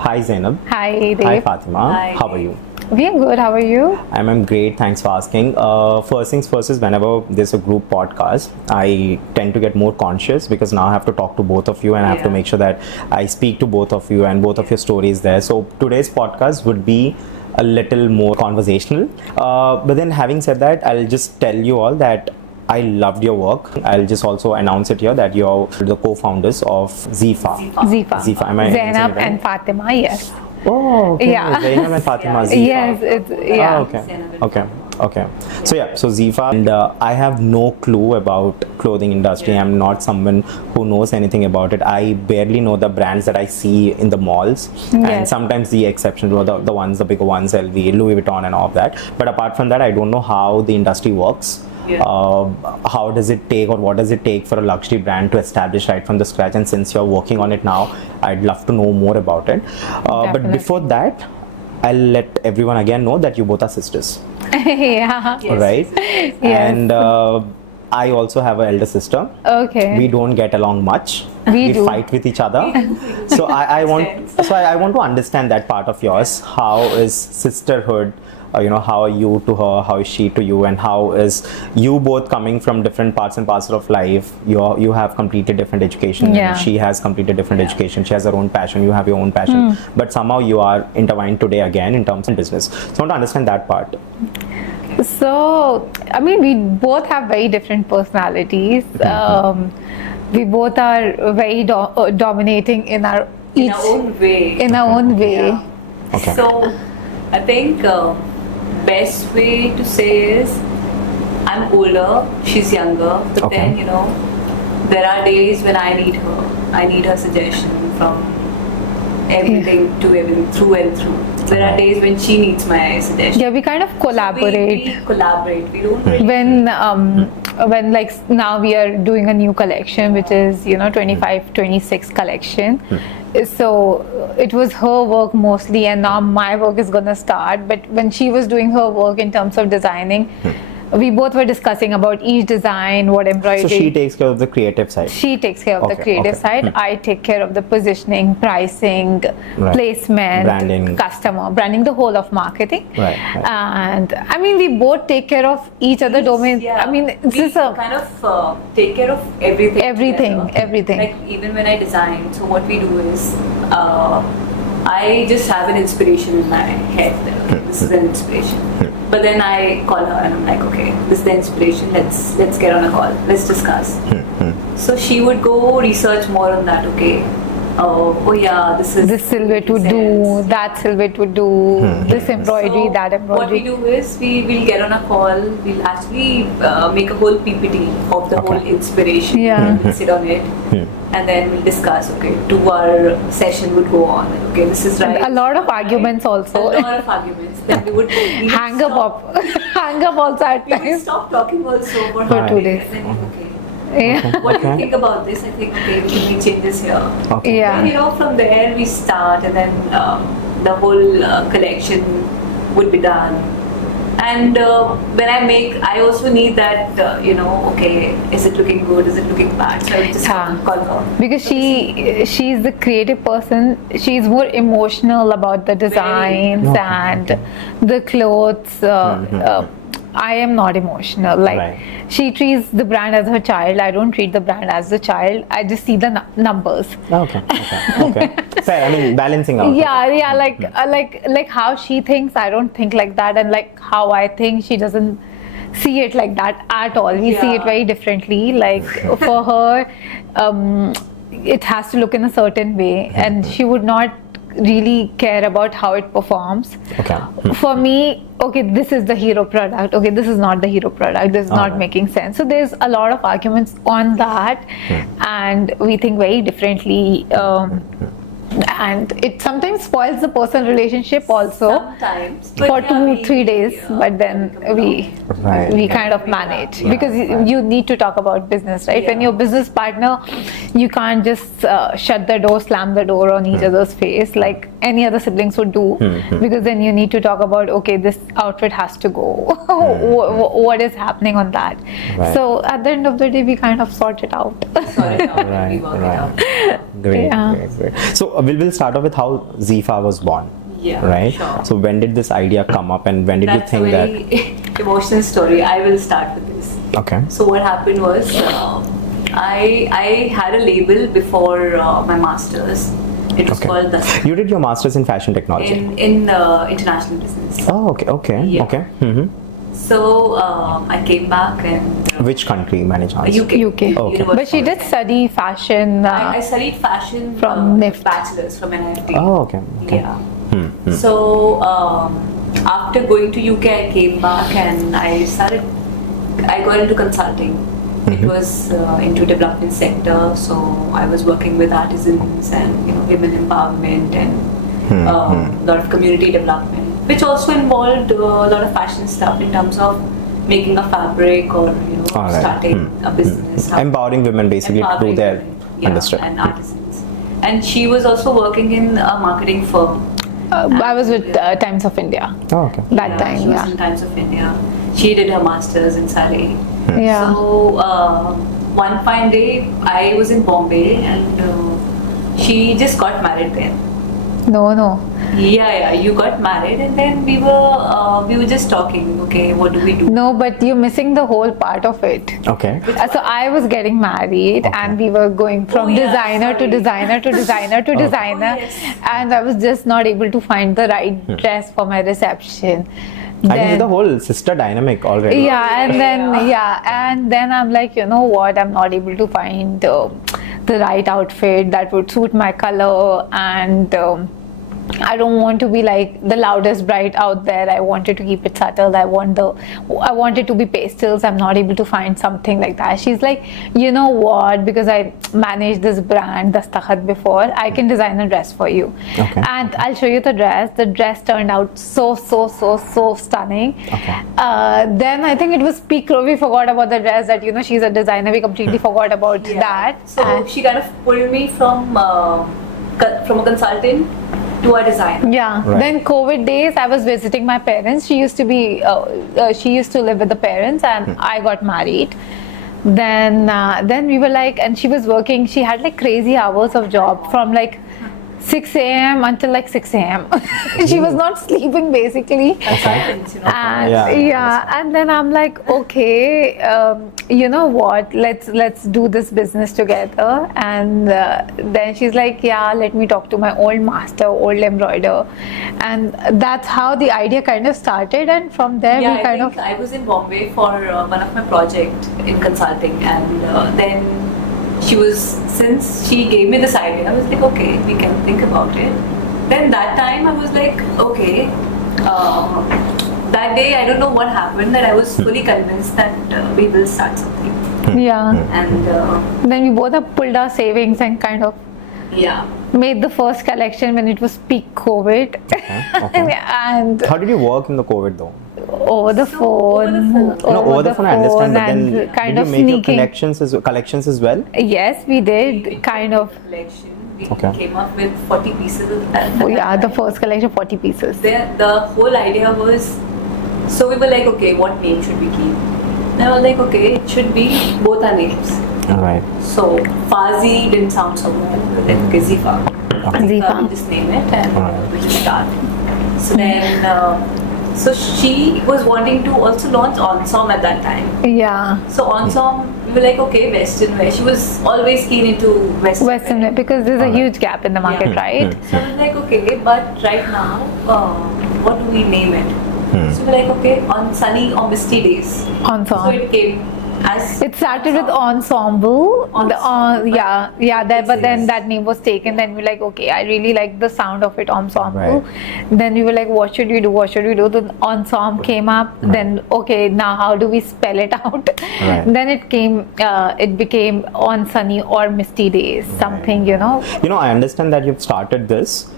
Hi Zainab. Hi, Dave. Hi Fatima. Hi. How are you? We are good. How are you? I'm great. Thanks for asking. First things first is whenever there's a group podcast, I tend to get more conscious because now I have to talk to both of you and I have to Yeah. make sure that I speak to both of you and both of your stories there. So today's podcast would be a little more conversational. But then having said that, I'll just tell you all that I loved your work. I'll just also announce it here that you're the co-founders of ZeeFaa. ZeeFaa. Am I Zainab saying it right? and Fatima, yes. Oh, okay. Yeah. Zainab and Fatima, Yeah. ZeeFaa. Yes, it's, yeah. Oh, okay. Zainab and Okay. So ZeeFaa, and I have no clue about clothing industry. Yeah. I'm not someone who knows anything about it. I barely know the brands that I see in the malls, and Yes. sometimes the exceptions were the ones, the bigger ones, LV, Louis Vuitton, and all of that. But apart from that, I don't know how the industry works. Yeah. How does it take, or what does it take for a luxury brand to establish right from the scratch? And since you're working on it now, I'd love to know more about it. But Definitely. before that, I'll let everyone again know that you both are sisters, Yeah. Yes. right? Yes. And I also have an elder sister. Okay. We don't get along much. We do. Fight with each other. So I want to understand that part of yours. How is sisterhood? How are you to her? How is she to you? And how is you both coming from different parts and parcel of life? You have completed different education. Yeah. She has completed different education. She has her own passion. You have your own passion. But somehow you are intertwined today again in terms of business. So I want to understand that part. So, I mean, we both have very different personalities. We both are very dominating in our In our own way. in our own way. Yeah. Okay. So, I think best way to say is I'm older, she's younger, but Okay. then there are days when I need her. I need her suggestion from everything to everything, through and through. There are days when she needs my suggestion. Yeah, we kind of collaborate. We collaborate. We don't really. When like now we are doing a new collection, which is 25-26 collection. So it was her work mostly, and now my work is gonna start. But when she was doing her work in terms of designing, we both were discussing about each design, what embroidery. So she takes care of the creative side. She takes care of the Okay, creative okay. side. I take care of the positioning, pricing, Right. placement, Branding. customer, branding, the whole of marketing. Right. And I mean, we both take care of each other domains. Yeah. I mean, this we is a kind of take care of everything. everything, together. everything. Like even when I design, so what we do is I just have an inspiration in my head. That, okay, this is an inspiration. But then I call her and I'm like, okay, this is the inspiration. Let's get on a call. Let's discuss. So she would go research more on that. Okay. Oh yeah, this is this silhouette would do, that silhouette would do, this embroidery, So that embroidery. what we do is we will get on a call. We'll actually make a whole PPT of the whole inspiration. Yeah. We'll sit on it, and then we'll discuss. Okay, 2-hour session would go on. Okay, this is right. A lot of arguments also. A lot of arguments. Then we would Hang up, hang up also at We would times. stop talking also for For 2 half a day, days. and then, okay. Yeah. What do you Okay. think about this? I think okay, we can make changes here. Okay. Yeah. And from there we start, and then the whole collection would be done. And when I make, I also need that, okay, is it looking good? Is it looking bad? So I would just call her. Because she's the creative person. She's more emotional about the designs Okay. and the clothes. I am not emotional. Like Right. she treats the brand as her child. I don't treat the brand as the child. I just see the numbers. Okay. Fair. I mean, balancing out. Yeah. Like how she thinks, I don't think like that, and like how I think, she doesn't see it like that at all. We see it Yeah. very differently. Like for her, it has to look in a certain way, and she would not really care about how it performs. Okay. For me, okay, this is the hero product. Okay, this is not the hero product. This is not Alright. making sense. So there's a lot of arguments on that, and we think very differently. And it sometimes spoils the personal relationship also Sometimes. But for yeah, 2-3 days. But then we Right. kind of manage, because you need to talk about business, right? When Yeah. you're business partner, you can't just shut the door, slam the door on each other's face. Like any other siblings would do, because then you need to talk about, okay, this outfit has to go. What is happening on that? Right. So at the end of the day, we kind of sort it out. Sorry, no, we Right, work it right. out. Great, Yeah. great. So we'll start off with how ZeeFaa was born. Yeah, Right. sure. So when did this idea come up, and when did That's you think a that? very emotional story. I will start with this. Okay. So what happened was, I had a label before my masters. It was Okay. called the You did your masters in fashion technology. in international business. Oh, okay, okay, Yeah. okay. Mm-hmm. So I came back and Which country, by any chance? UK. UK. Okay. University. But she did study fashion. I studied fashion From NIFT. bachelor's from NIFT. Oh, okay. Okay. Yeah. Hmm. So after going to UK, I came back and I got into consulting. It was into development sector, so I was working with artisans and women empowerment and a lot of community development, which also involved a lot of fashion stuff in terms of making a fabric or All right. starting a business. Empowering women basically to do Empowering their women, yeah, understood. and artisans. And she was also working in a marketing firm. I was with Times of India Oh, okay. that time. She was Yeah. in Times of India. She did her masters in Surrey. Yeah. So one fine day, I was in Bombay and she just got married there. No. Yeah, you got married and then we were just talking. Okay, what do we do? No, but you're missing the whole part of it. Okay. So I was getting married and we were going from Oh, yeah, designer to sorry. designer to designer to designer, Oh, yes. and I was just not able to find the right dress for my reception. I can see the whole sister dynamic already. Yeah, and then I'm like, you know what, I'm not able to find the right outfit that would suit my color, and I don't want to be like the loudest bride out there. I wanted to keep it subtle. I wanted to be pastels. I'm not able to find something like that. She's like, you know what, because I managed this brand Sisterhood before, I can design a dress for you. Okay. And I'll show you the dress. The dress turned out so stunning. Okay. Then I think it was peak. We forgot about the dress, that she's a designer. We completely forgot about Yeah. that. So she kind of pulled me from a consultant to a designer. Yeah. Right. Then COVID days, I was visiting my parents. She used to live with the parents, and I got married. Then we were like, and she was working. She had like crazy hours of job from like 6 a.m. until like 6 a.m. She was not sleeping basically. Consultants, And Yeah. and then I'm like, okay, you know what, let's do this business together. And then she's like, yeah, let me talk to my old master, old embroider. And that's how the idea kind of started, and from there Yeah, we kind of I was in Bombay for one of my project in consulting, and then since she gave me this idea, I was like, okay, we can think about it. Then that time I was like, okay, that day I don't know what happened, that I was fully convinced that we will start something. yeah. And Then we both have pulled our savings and kind of yeah, made the first collection when it was peak COVID. Okay. And How did you work in the COVID though? over the phone. Over the phone, I understand, but and then kind did of you make sneaking. your collections as well? Yes, we did. Kind of. collection. We Okay. came up with 40 pieces of that. Oh yeah, the first collection, 40 pieces. The whole idea was, so we were like, okay, what name should we keep? And I was like, okay, it should be both our names. Right. So Fazi didn't sound so well. We were like, okay, ZeeFaa. ZeeFaa. We'll just name it and Alright. we'll just start. So then, so she was wanting to also launch Onsom at that time. Yeah. So Onsom, we were like, okay, Western wear. She was always keen into Western Western wear, because there's a Alright. huge gap in the market, Yeah. right? So I was like, okay, but right now, what do we name it? So we're like, okay, on sunny or misty days. So Ensemble. it came as. It started with ensemble. Ensemble. But then that name was taken. Then we're like, okay, I really like the sound of it, ensemble. Right. Then we were like, what should we do? The ensemble came up. Right. Then okay, now how do we spell it out? Right. Then it became on sunny or misty days, something. I understand that you've started this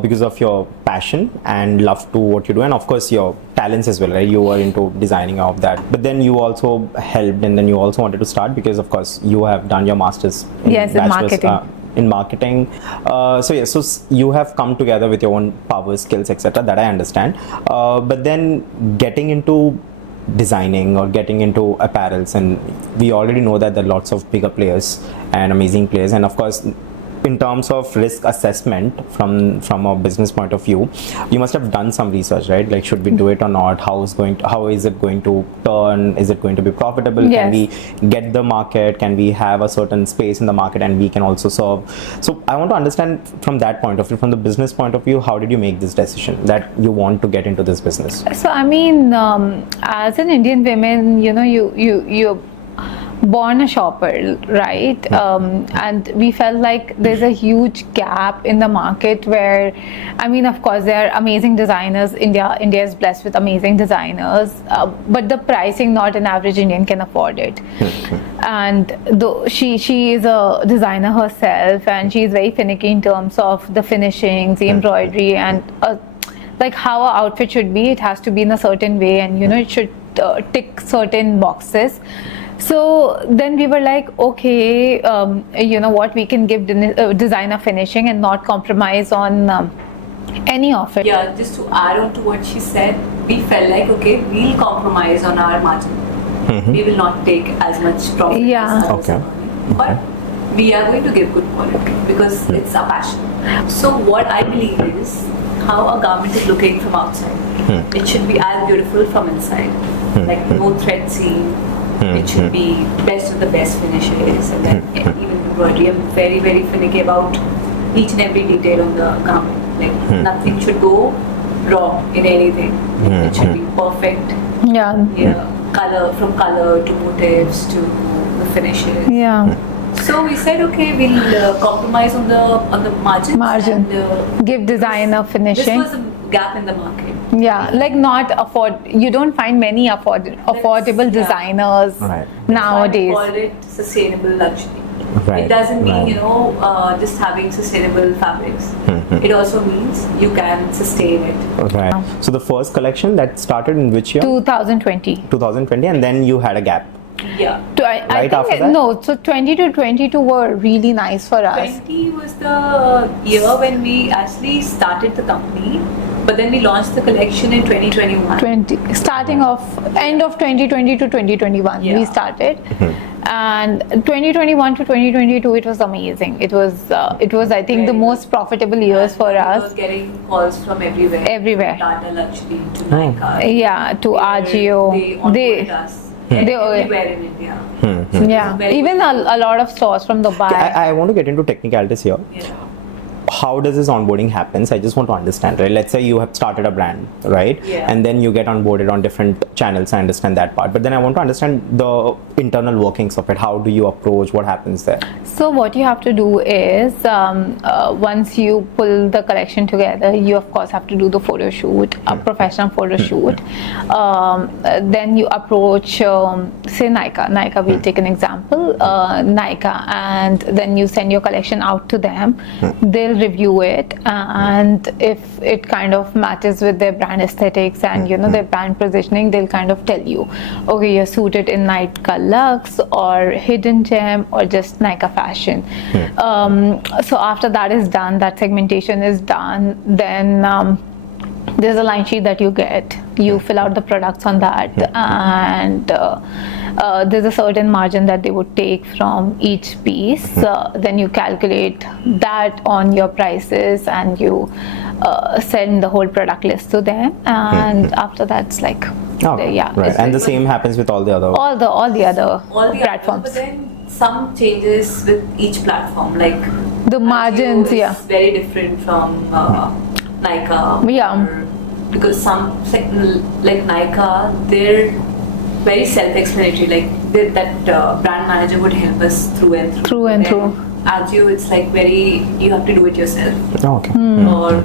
because of your passion and love to what you do, and of course your talents as well, right? You were into designing of that, but then you also helped, and then you also wanted to start because of course you have done your masters Yes, in bachelor's, marketing. in marketing. So you have come together with your own power, skills, etc. That I understand. But then getting into designing or getting into apparels, and we already know that there are lots of bigger players and amazing players, and of course in terms of risk assessment from a business point of view, you must have done some research, right? Like, should we do it or not? How is it going to turn? Is it going to be profitable? Yes. Can we get the market? Can we have a certain space in the market and we can also serve? So I want to understand from that point of view, from the business point of view, how did you make this decision that you want to get into this business? So I mean, as an Indian woman, you're born a shopper, right? And we felt like there's a huge gap in the market where, I mean, of course there are amazing designers. India is blessed with amazing designers, but the pricing, not an average Indian can afford it. And though she is a designer herself, and she's very finicky in terms of the finishings, the embroidery, and like how an outfit should be. It has to be in a certain way, and it should tick certain boxes. So then we were like, okay, what, we can give designer finishing and not compromise on any of it. Yeah, just to add on to what she said, we felt like, okay, we'll compromise on our margin. We will not take as much profit Yeah. as others Okay. are earning. But we are going to give good quality because it's our passion. So what I believe is how a garment is looking from outside. It should be as beautiful from inside. Like no thread seam. It should be best of the best finishes, and then even embroidery. I'm very, very finicky about each and every detail on the garment. Like nothing should go wrong in anything. It should be perfect. Yeah. From color to motifs to the finishes. Yeah. So we said, okay, we'll compromise on the margins. Margin. And, Give designer finishing. This was a gap in the market. Yeah, like not afford. You don't find many affordable designers Right. nowadays. That's why we call it sustainable luxury. Right. It doesn't mean Right. just having sustainable fabrics. It also means you can sustain it. Right. So the first collection that started in which year? 2020. 2020, and then you had a gap. Yeah. I Right think after that? no. So 20 to 22 were really nice for us. 20 was the year when we actually started the company, but then we launched the collection in 2021. 20 starting of end of 2020 to 2021 we Yeah. started. And 2021 to 2022 it was amazing. It was I think the most profitable years for We us. were getting calls from everywhere. Everywhere. Tata Luxury to Nykaa. Yeah, to They Agio. onboarded us everywhere in India. Yeah, very even a lot of stores from Dubai. I want to get into technicalities here. Yeah. How does this onboarding happens? I just want to understand, right? Let's say you have started a brand, right? Yeah. And then you get onboarded on different channels. I understand that part, but then I want to understand the internal workings of it. How do you approach? What happens there? So what you have to do is once you pull the collection together, you of course have to do the photo shoot, a professional photo shoot. Then you approach, say Nykaa. We'll take an example, Nykaa, and then you send your collection out to them. They'll review it, and if it kind of matches with their brand aesthetics and their brand positioning, they'll kind of tell you, okay, you're suited in Nykaa Luxe or Hidden Gem or just Nykaa Fashion. So after that is done, that segmentation is done, then there's a line sheet that you get. You fill out the products on that, and there's a certain margin that they would take from each piece. Then you calculate that on your prices, and you send the whole product list to them. And after that's like, yeah, Right. And the same happens with all the other. all the other All the platforms. others, but then some changes with each platform. Like The margins, Agio yeah. is very different from Nykaa. Yeah. or- because some like Nykaa, they're very self-explanatory. Like that brand manager would help us through and through. Through and Then through. Agio, it's like you have to do it yourself. Oh, okay.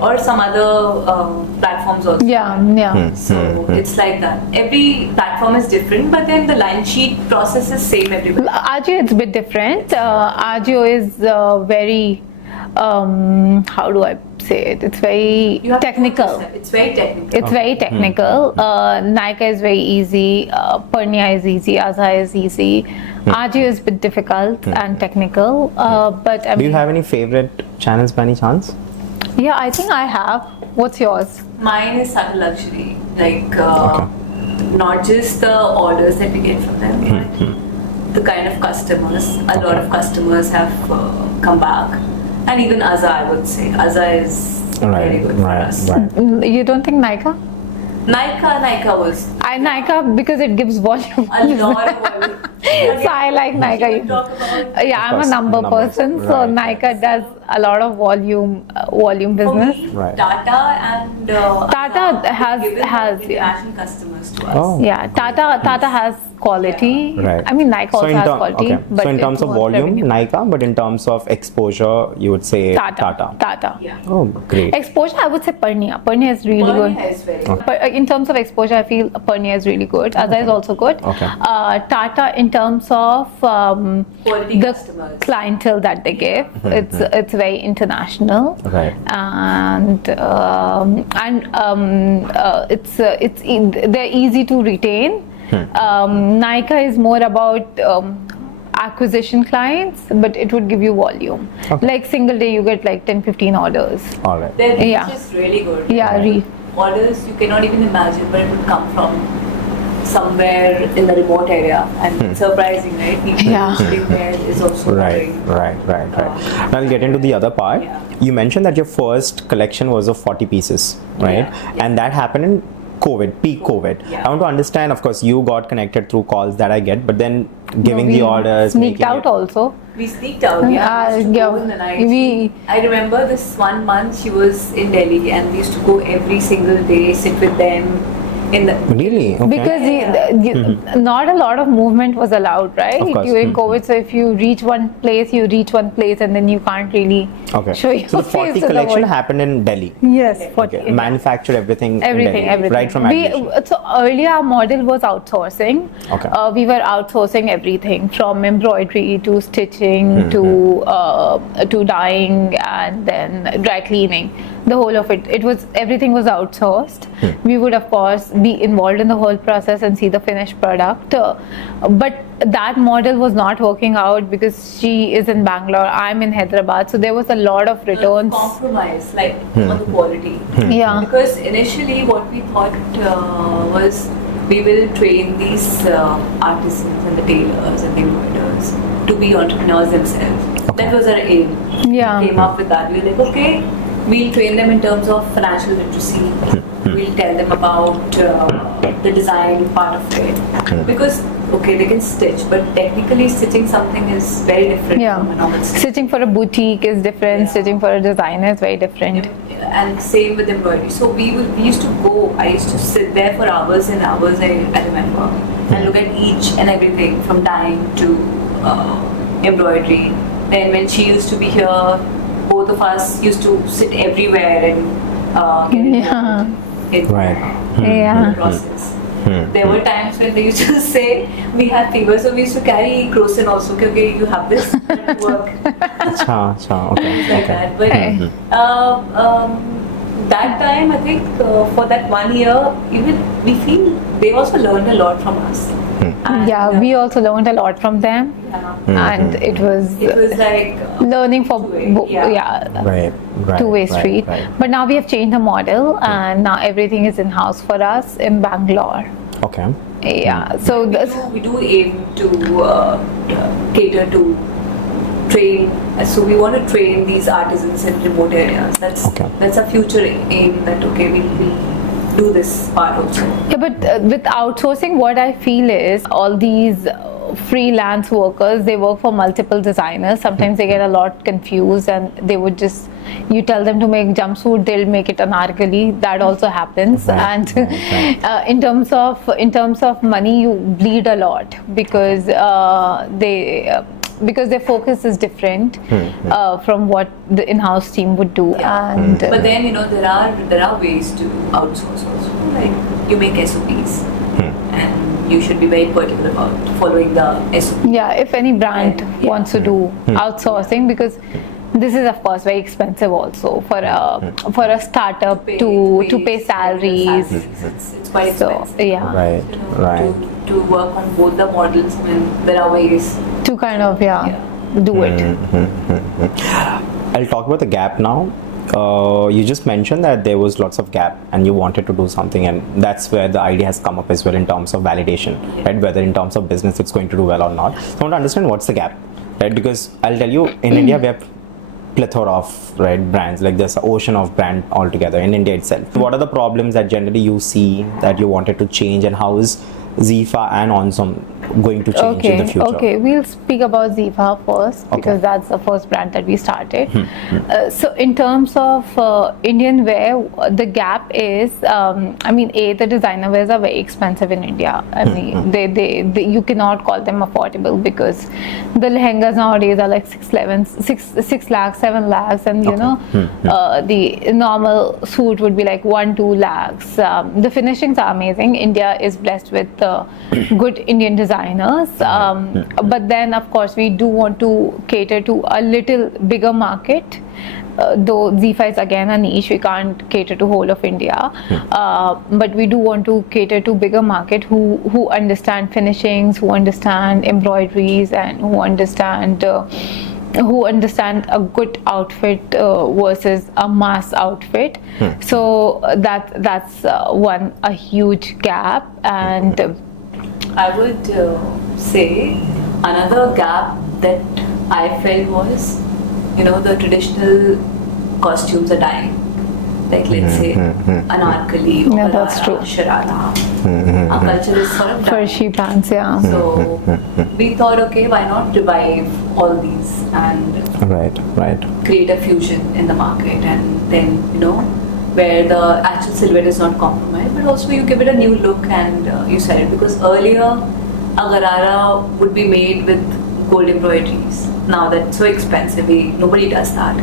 Or some other platforms also. Yeah. So it's like that. Every platform is different, but then the line sheet process is same everywhere. Agio it's a bit different. Agio is very how do I say it? It's very You have to technical. understand. It's very technical. It's very technical. Nika is very easy. Pernia is easy. Aza is easy. Aji is a bit difficult and technical. But I Do you mean, have any favorite channels by any chance? yeah, I think I have. What's yours? Mine is subtle luxury. Like, Okay. not just the orders that we get from them, but the kind of customers. A lot of customers have come back. And even Aza, I would say. Aza is very good for us. Right. You don't think Nika? Nika was Nika because it gives volume. a lot of volume. So I like We Nika. should talk about Yeah, I'm a course, number numbers. person, so Right. Nika does a lot of volume For business. me, Right. Tata and Tata Aza has- given has, yeah. international customers to us. Oh. Yeah, Tata has quality. Right. I mean, Nike also has quality. Okay. But So in it terms of was volume, revenue. Nika, but in terms of exposure, you would say Tata. Yeah. Oh, great. Exposure, I would say Pernia. Pernia is really good. Pernia is very good. But in terms of exposure, I feel Pernia is really good. Aza is also good. Okay. Tata, in terms of Quality the customers. clientele that they give, it's very international. Right. And they're easy to retain. Nika is more about acquisition clients, but it would give you volume. Okay. Like single day, you get like 10-15 orders. All right. Their reach Yeah. is really good. Yeah, Orders you cannot even imagine, but it would come from somewhere in the remote area, and it's surprising, right? People Yeah. sitting there is also Right. ordering. Now I'll get into the other part. Yeah. You mentioned that your first collection was of 40 pieces, right? Yeah. And that happened in COVID, peak COVID. Yeah. I want to understand, of course, you got connected through calls that I get, but then giving We the orders, sneaked making out it- also. We sneaked out, yeah. We used to go in the night. I remember this one month she was in Delhi, and we used to go every single day, sit with them in the. Really? Okay. Because not a lot of movement was allowed, right? Of course. During COVID. So if you reach one place, and then you can't really Okay. show your So the face 40 to the collection world. happened in Delhi. Yes, 40. Okay. Manufactured everything. in Everything, Delhi, everything. Right from admission. So earlier our model was outsourcing. Okay. We were outsourcing everything from embroidery to stitching to dyeing and then dry cleaning. The whole of it. Everything was outsourced. We would of course be involved in the whole process and see the finished product. But that model was not working out because she is in Bangalore, I'm in Hyderabad. So there was a lot of returns. Compromise, like on the quality. Yeah. Because initially, what we thought was we will train these artisans and the tailors and the embroiders to be entrepreneurs themselves. Okay. That was our aim. Yeah. We came up with that. We were like, okay, we'll train them in terms of financial literacy. We'll tell them about the design part of it. Because, okay, they can stitch, but technically stitching something is very different from a normal stitch. Stitching for a boutique is different. Yeah. Stitching for a designer is very different. And same with embroidery. So we used to go. I used to sit there for hours and hours. I remember, and look at each and everything from dyeing to embroidery. Then when she used to be here, both of us used to sit everywhere and get involved in Right. Yeah. the process. There were times when they used to say we have fever, so we used to carry crocin also. Okay, you have this at work. Acha, okay. Like Okay. that. But that time, I think for that 1 year, even we feel they also learned a lot from us. And, Yeah, we also learned a lot from them, yeah, and it was like learning for two-way, yeah. Right. two-way right, street. right. But now we have changed the model, and now everything is in house for us in Bangalore. Okay. Yeah, so we do aim to cater to train. So we want to train these artisans in remote areas. That's a future aim. That okay, we do this part also. yeah, but with outsourcing, what I feel is all these freelance workers, they work for multiple designers. Sometimes they get a lot confused, and they would just, you tell them to make jumpsuit, they'll make it anarkali. That also happens. Right, And right. in terms of money, you bleed a lot because because their focus is different from what the in-house team would do. Yeah. And But then there are ways to outsource also. Like you make SOPs, and you should be very particular about following the SOP. yeah, if any brand Yeah. wants to do outsourcing, because this is of course very expensive also for a startup to pay salaries. It's quite So expensive. yeah, Right, You know, right. to work on both the models, I mean, there are ways. to kind of do it. I'll talk about the gap now. You just mentioned that there was lots of gap and you wanted to do something, and that's where the idea has come up as well in terms of validation, right? Whether in terms of business it's going to do well or not. So I want to understand what's the gap, right? Because I'll tell you, in India we have plethora of brands, like there's an ocean of brand altogether in India itself. What are the problems that generally you see that you wanted to change, and how is ZeeFaa and Onsom going to change in the future? Okay, we'll speak about ZeeFaa first because that's the first brand that we started. So in terms of Indian wear, the gap is, I mean, the designer wears are very expensive in India. I mean, they you cannot call them affordable because the lehengas nowadays are like 6 lakhs, 7 lakhs, and you know, the normal suit would be like 1-2 lakhs. The finishings are amazing. India is blessed with good Indian designers, but then of course we do want to cater to a little bigger market, though ZeeFaa is again a niche, we can't cater to whole of India, but we do want to cater to bigger market who understand finishings, who understand embroideries, and who understand a good outfit versus a mass outfit. So that's a huge gap. And I would say another gap that I felt was, you know, the traditional costumes are dying. Like let's say anarkali, or that's true. sharara. Our culture is sort of dying. furry pants, So we thought, okay, why not revive all these and Right. create a fusion in the market, and then, you know, where the actual silhouette is not compromised, but also you give it a new look and you sell it. Because earlier a garara would be made with gold embroideries. Now that's so expensive, nobody does that.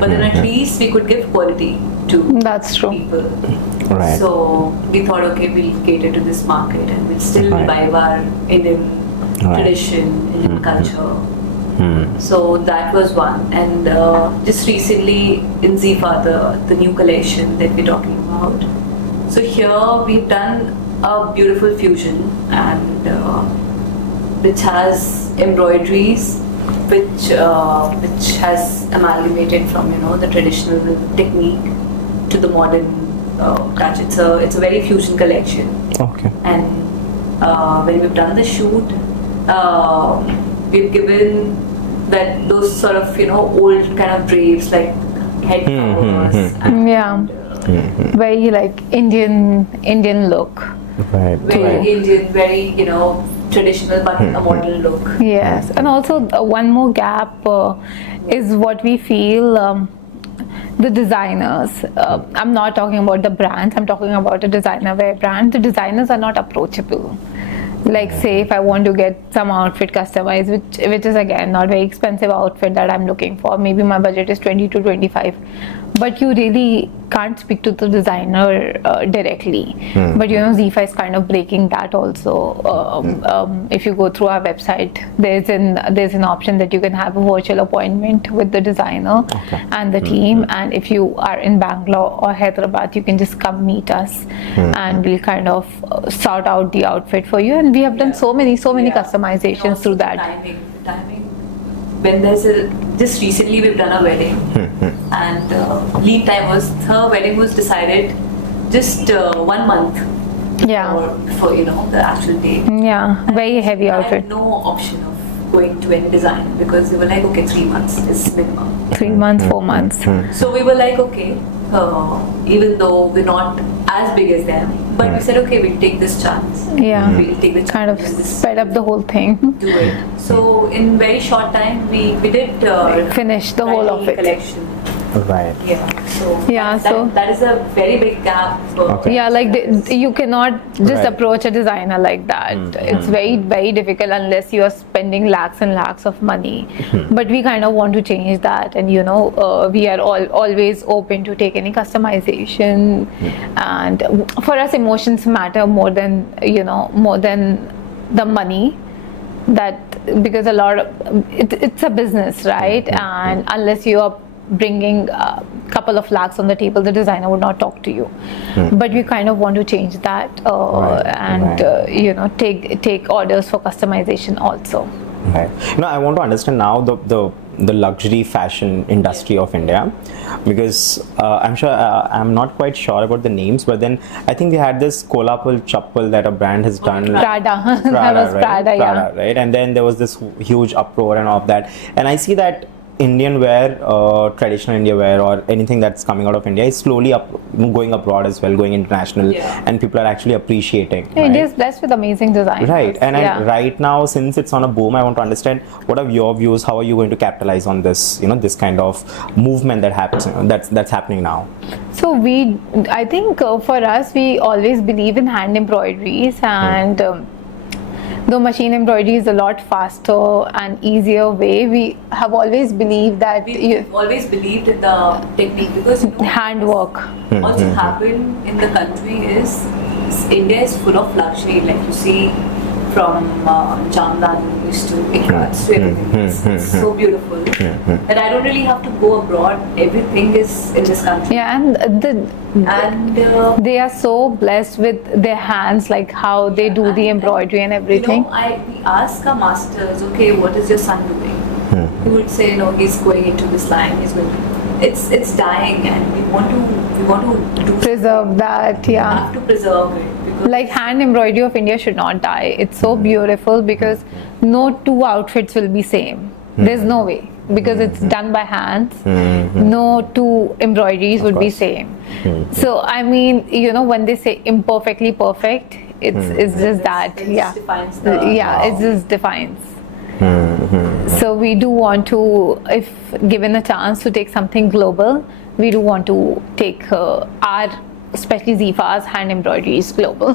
But then at least we could give quality to That's true. people. Right. So we thought, okay, we'll cater to this market and we'll still revive our Indian tradition, Indian culture. So that was one. And just recently in ZeeFaa, the new collection that we're talking about. So here we've done a beautiful fusion, and which has embroideries, which has amalgamated from, you know, the traditional technique to the modern touch. It's a very fusion collection. Okay. And when we've done the shoot, we've given that those sort of, you know, old kind of drapes, like head covers, and very like Indian look. Right. very Indian, very, you know, traditional but a modern look. Yes, and also one more gap is what we feel. The designers, I'm not talking about the brands, I'm talking about a designer wear brand. The designers are not approachable. Like say if I want to get some outfit customized, which is again not very expensive outfit that I'm looking for, maybe my budget is 20 to 25, but you really can't speak to the designer directly. But you know, ZeeFaa is kind of breaking that also. If you go through our website, there's an option that you can have a virtual appointment with the designer and the team, and if you are in Bangalore or Hyderabad, you can just come meet us and we'll kind of sort out the outfit for you. And we have done so many customizations through that. The timing. When just recently we've done a wedding, and lead time was, her wedding was decided just 1 month before, you know, the actual date. Very heavy I outfit. had no option of going to any designer because they were like, okay, 3 months is minimum. 3 months, 4 months. So we were like, okay, even though we're not as big as them, but we said, okay, we'll take this chance. We'll take the chance. Kind of and just sped up the whole thing. do it. So in very short time, we did Finish the whole of it. collection. Right. So that is a very big gap. You cannot just Right. approach a designer like that. It's very, very difficult unless you are spending lakhs and lakhs of money. But we kind of want to change that, and you know, we are always open to take any customization. And for us, emotions matter more than the money that because a lot of it's a business, right? And unless you are bringing a couple of lakhs on the table, the designer would not talk to you. But we kind of want to change that, and you know, take orders for customization also. Right. I want to understand now the luxury fashion industry of India, because I'm sure I'm not quite sure about the names, but then I think they had this Kolhapur chappal that a brand has done. Prada. That was right? Prada, yeah. Right. And then there was this huge uproar and all of that. And I see that Indian wear, traditional India wear, or anything that's coming out of India is slowly going abroad as well, going international, and people are actually appreciating. Yeah, India is blessed with amazing designers. Right, and right now, since it's on a boom, I want to understand what are your views. How are you going to capitalize on this? This kind of movement that happens, that's happening now. So I think for us, we always believe in hand embroideries, and though machine embroidery is a lot faster and easier way, we have always believed that we've always believed in the technique, because handwork. Also happened in the country is India is full of luxury, like you see from Jamdani's to Ikrats to everything. It's so beautiful that I don't really have to go abroad. Everything is in this country. Yeah, and they are so blessed with their hands, like how they do the embroidery and everything. We ask our masters, okay, what is your son doing? He would say, no, he's going into this line. He's going to, it's dying, and we want to preserve that. Yeah, we have to preserve it. Like hand embroidery of India should not die. It's so beautiful because no two outfits will be same. There's no way, because it's done by hands. No two embroideries would be same. So I mean, when they say imperfectly perfect, it's just that. It just defines. So we do want to, if given a chance to take something global, we do want to take especially ZeeFaa's hand embroidery is global.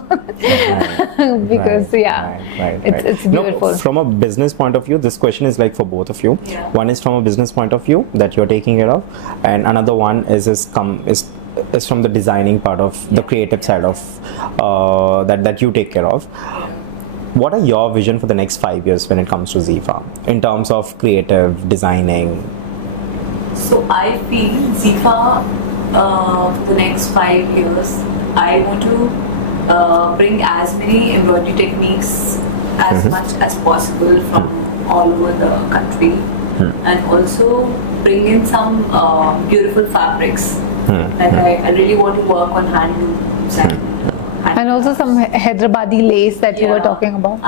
Because it's beautiful. From a business point of view, this question is like for both of you. One is from a business point of view that you're taking care of, and another one is from the designing part of the creative side of that you take care of. What are your vision for the next 5 years when it comes to ZeeFaa in terms of creative designing? So I feel ZeeFaa, for the next 5 years, I want to bring as many embroidery techniques as much as possible from all over the country, and also bring in some beautiful fabrics. Like I really want to work on handlooms and also some Hyderabadi lace that you were talking about.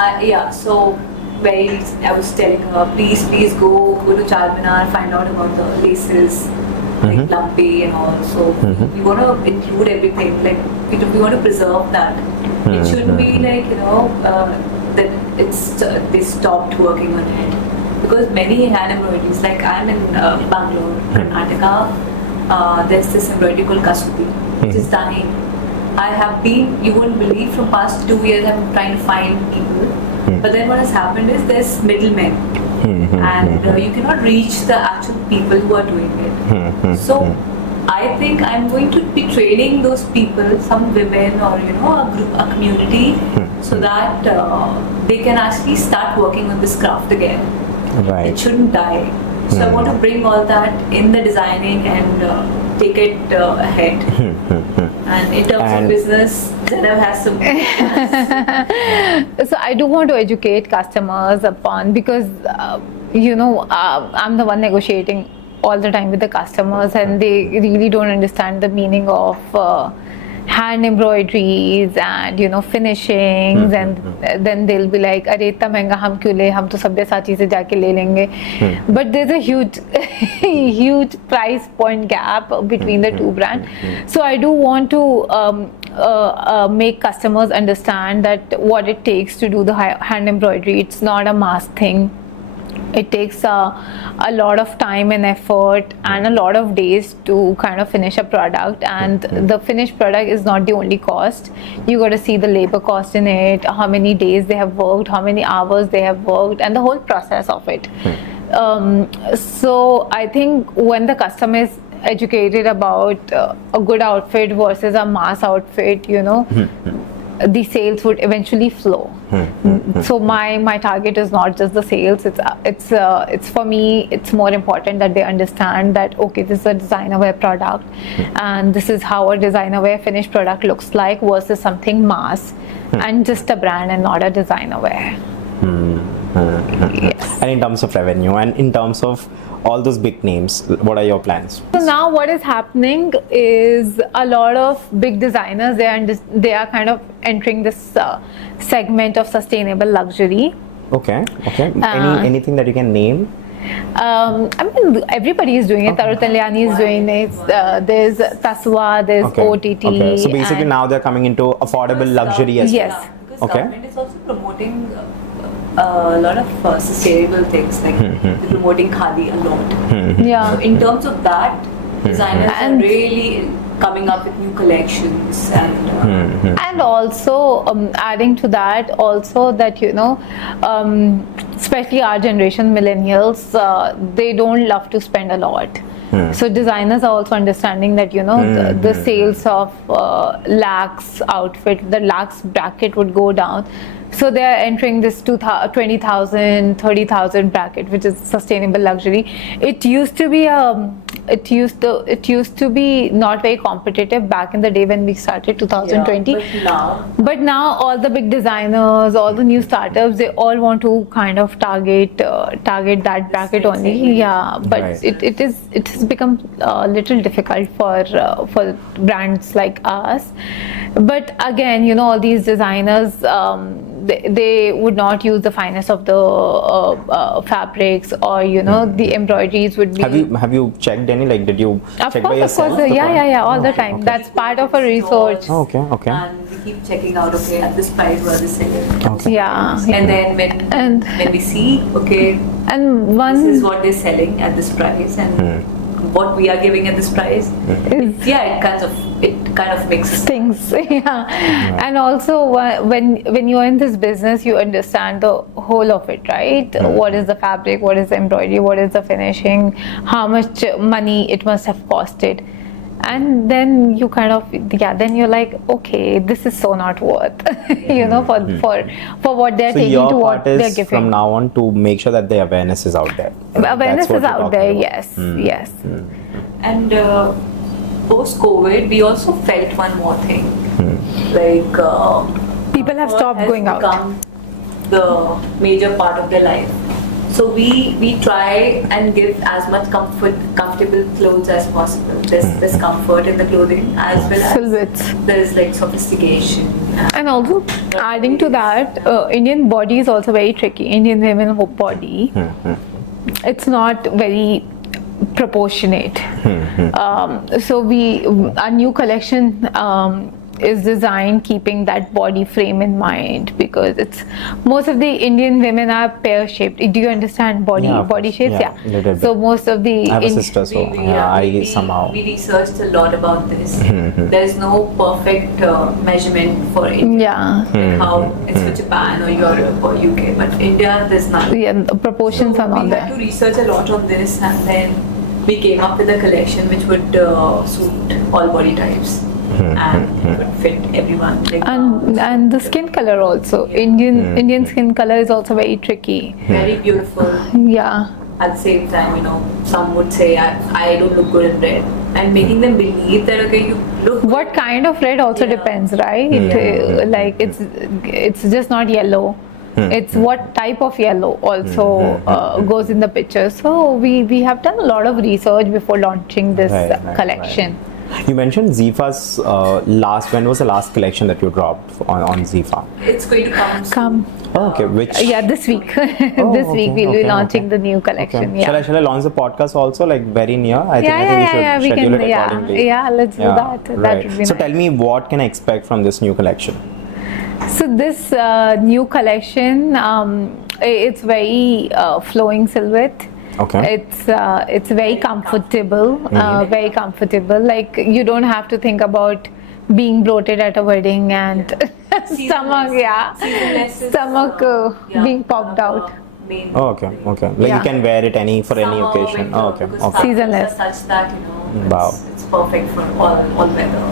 So very recently I was telling her, please go to Charminar, find out about the laces, like lumpy and all. So we want to include everything. Like we want to preserve that. It shouldn't be like that they stopped working on it, because many hand embroideries. Like I'm in Bangalore, Karnataka. There's this embroidery called Kasuti, which is dying. I have been, you won't believe, from past 2 years I'm trying to find people. But then what has happened is there's middlemen, and you cannot reach the actual people who are doing it. So I think I'm going to be training those people, some women or a community, so that they can actually start working on this craft again. It shouldn't die. So I want to bring all that in the designing and take it ahead. And in terms of business, Zainab has some. So I do want to educate customers upon, because I'm the one negotiating all the time with the customers, and they really don't understand the meaning of hand embroideries and finishings, and then they'll be like, "Arey itna महंगा हम क्यों ले? हम तो Sabyasachi से जाके ले लेंगे." But there's a huge price point gap between the two brands. So I do want to make customers understand that what it takes to do the hand embroidery. It's not a mass thing. It takes a lot of time and effort and a lot of days to kind of finish a product, and the finished product is not the only cost. You got to see the labor cost in it, how many days they have worked, how many hours they have worked, and the whole process of it. So I think when the customer is educated about a good outfit versus a mass outfit, the sales would eventually flow. So my target is not just the sales. It's for me. It's more important that they understand that okay, this is a designer wear product, and this is how a designer wear finished product looks like versus something mass, and just a brand and not a designer wear. Yes. And in terms of revenue and in terms of all those big names, what are your plans? So now what is happening is a lot of big designers, they are kind of entering this segment of sustainable luxury. Okay. Anything that you can name? I mean, everybody is doing it. Taru Talyani is doing it. There's Taswa, there's OTT. Okay. So basically now they're coming into affordable luxury as well. Yes. Because government is also promoting a lot of sustainable things, like they're promoting khadi a lot. Yeah. So in terms of that, designers are really coming up with new collections And also adding to that, also that especially our generation, millennials, they don't love to spend a lot. So designers are also understanding that the sales of lakhs outfit, the lakhs bracket would go down. So they are entering this 20,000, 30,000 bracket, which is sustainable luxury. It used to be not very competitive back in the day when we started 2020. Yeah, but now all the big designers, all the new startups, they all want to kind of target that bracket only. Yeah, but Right. it has become a little difficult for brands like us. But again, all these designers, they would not use the finest of the fabrics, or the embroideries would be. Have you checked any? Like, did you check by yourself? Of course, yeah, all the time. That's part of a research. Oh, okay. And we keep checking out, okay, at this price what is selling. Okay. Yeah. And then when we see, okay, And this is what they're selling at this price, and what we are giving at this price, it kind of makes sense. things, yeah. And also when you're in this business, you understand the whole of it, right? What is the fabric, what is the embroidery, what is the finishing, how much money it must have costed, and then you kind of then you're like, okay, this is so not worth for what they're So taking your to what part is they're giving. from now on to make sure that the awareness is out there. Awareness That's what is you're out talking there, about. yes. And post-COVID, we also felt one more thing, like People have stopped has going out. become the major part of their life. So we try and give as much comfortable clothes as possible. There's comfort in the clothing as well as Silhouettes. there's like sophistication. And also adding to that, Indian body is also very tricky. Indian women body, it's not very proportionate. So our new collection is designed keeping that body frame in mind, because most of the Indian women are pear shaped. Do you understand body shapes? Yeah. Little bit. So most of the I have a sister, so I somehow. We researched a lot about this. There's no perfect measurement for India. Yeah. Like how it's for Japan or Europe or UK, but India there's none. Yeah, the proportions are not We had there. to research a lot on this, and then we came up with a collection which would suit all body types and it would fit everyone. Like, And the skin color also. Indian skin color is also very tricky. very beautiful. Yeah. At the same time, some would say I don't look good in red, and making them believe that okay, you look. What kind of red also Yeah. depends, right? Like it's just not yellow. It's what type of yellow also goes in the picture. So we have done a lot of research before launching this collection. You mentioned ZeeFaa's when was the last collection that you dropped on ZeeFaa? It's going to come. Oh, okay, which? Yeah, this week. Oh, This week we'll be okay, launching okay. the new collection. Okay. Yeah. Shall I launch the podcast also, like very near? I think we should we schedule can. it accordingly. Yeah, let's do that. That Right. would be So nice. tell me, what can I expect from this new collection? So this new collection, it's very flowing silhouette. Okay. It's very comfortable, very comfortable. Like you don't have to think about being bloated at a wedding and stomach, Seasonless is, stomach being popped out. Main Oh, okay, thing. okay. Like Yeah. you can wear it for any Summer, occasion. winter, Oh, okay, because okay. fabrics Seasonless. are such that Wow. it's perfect for all weather.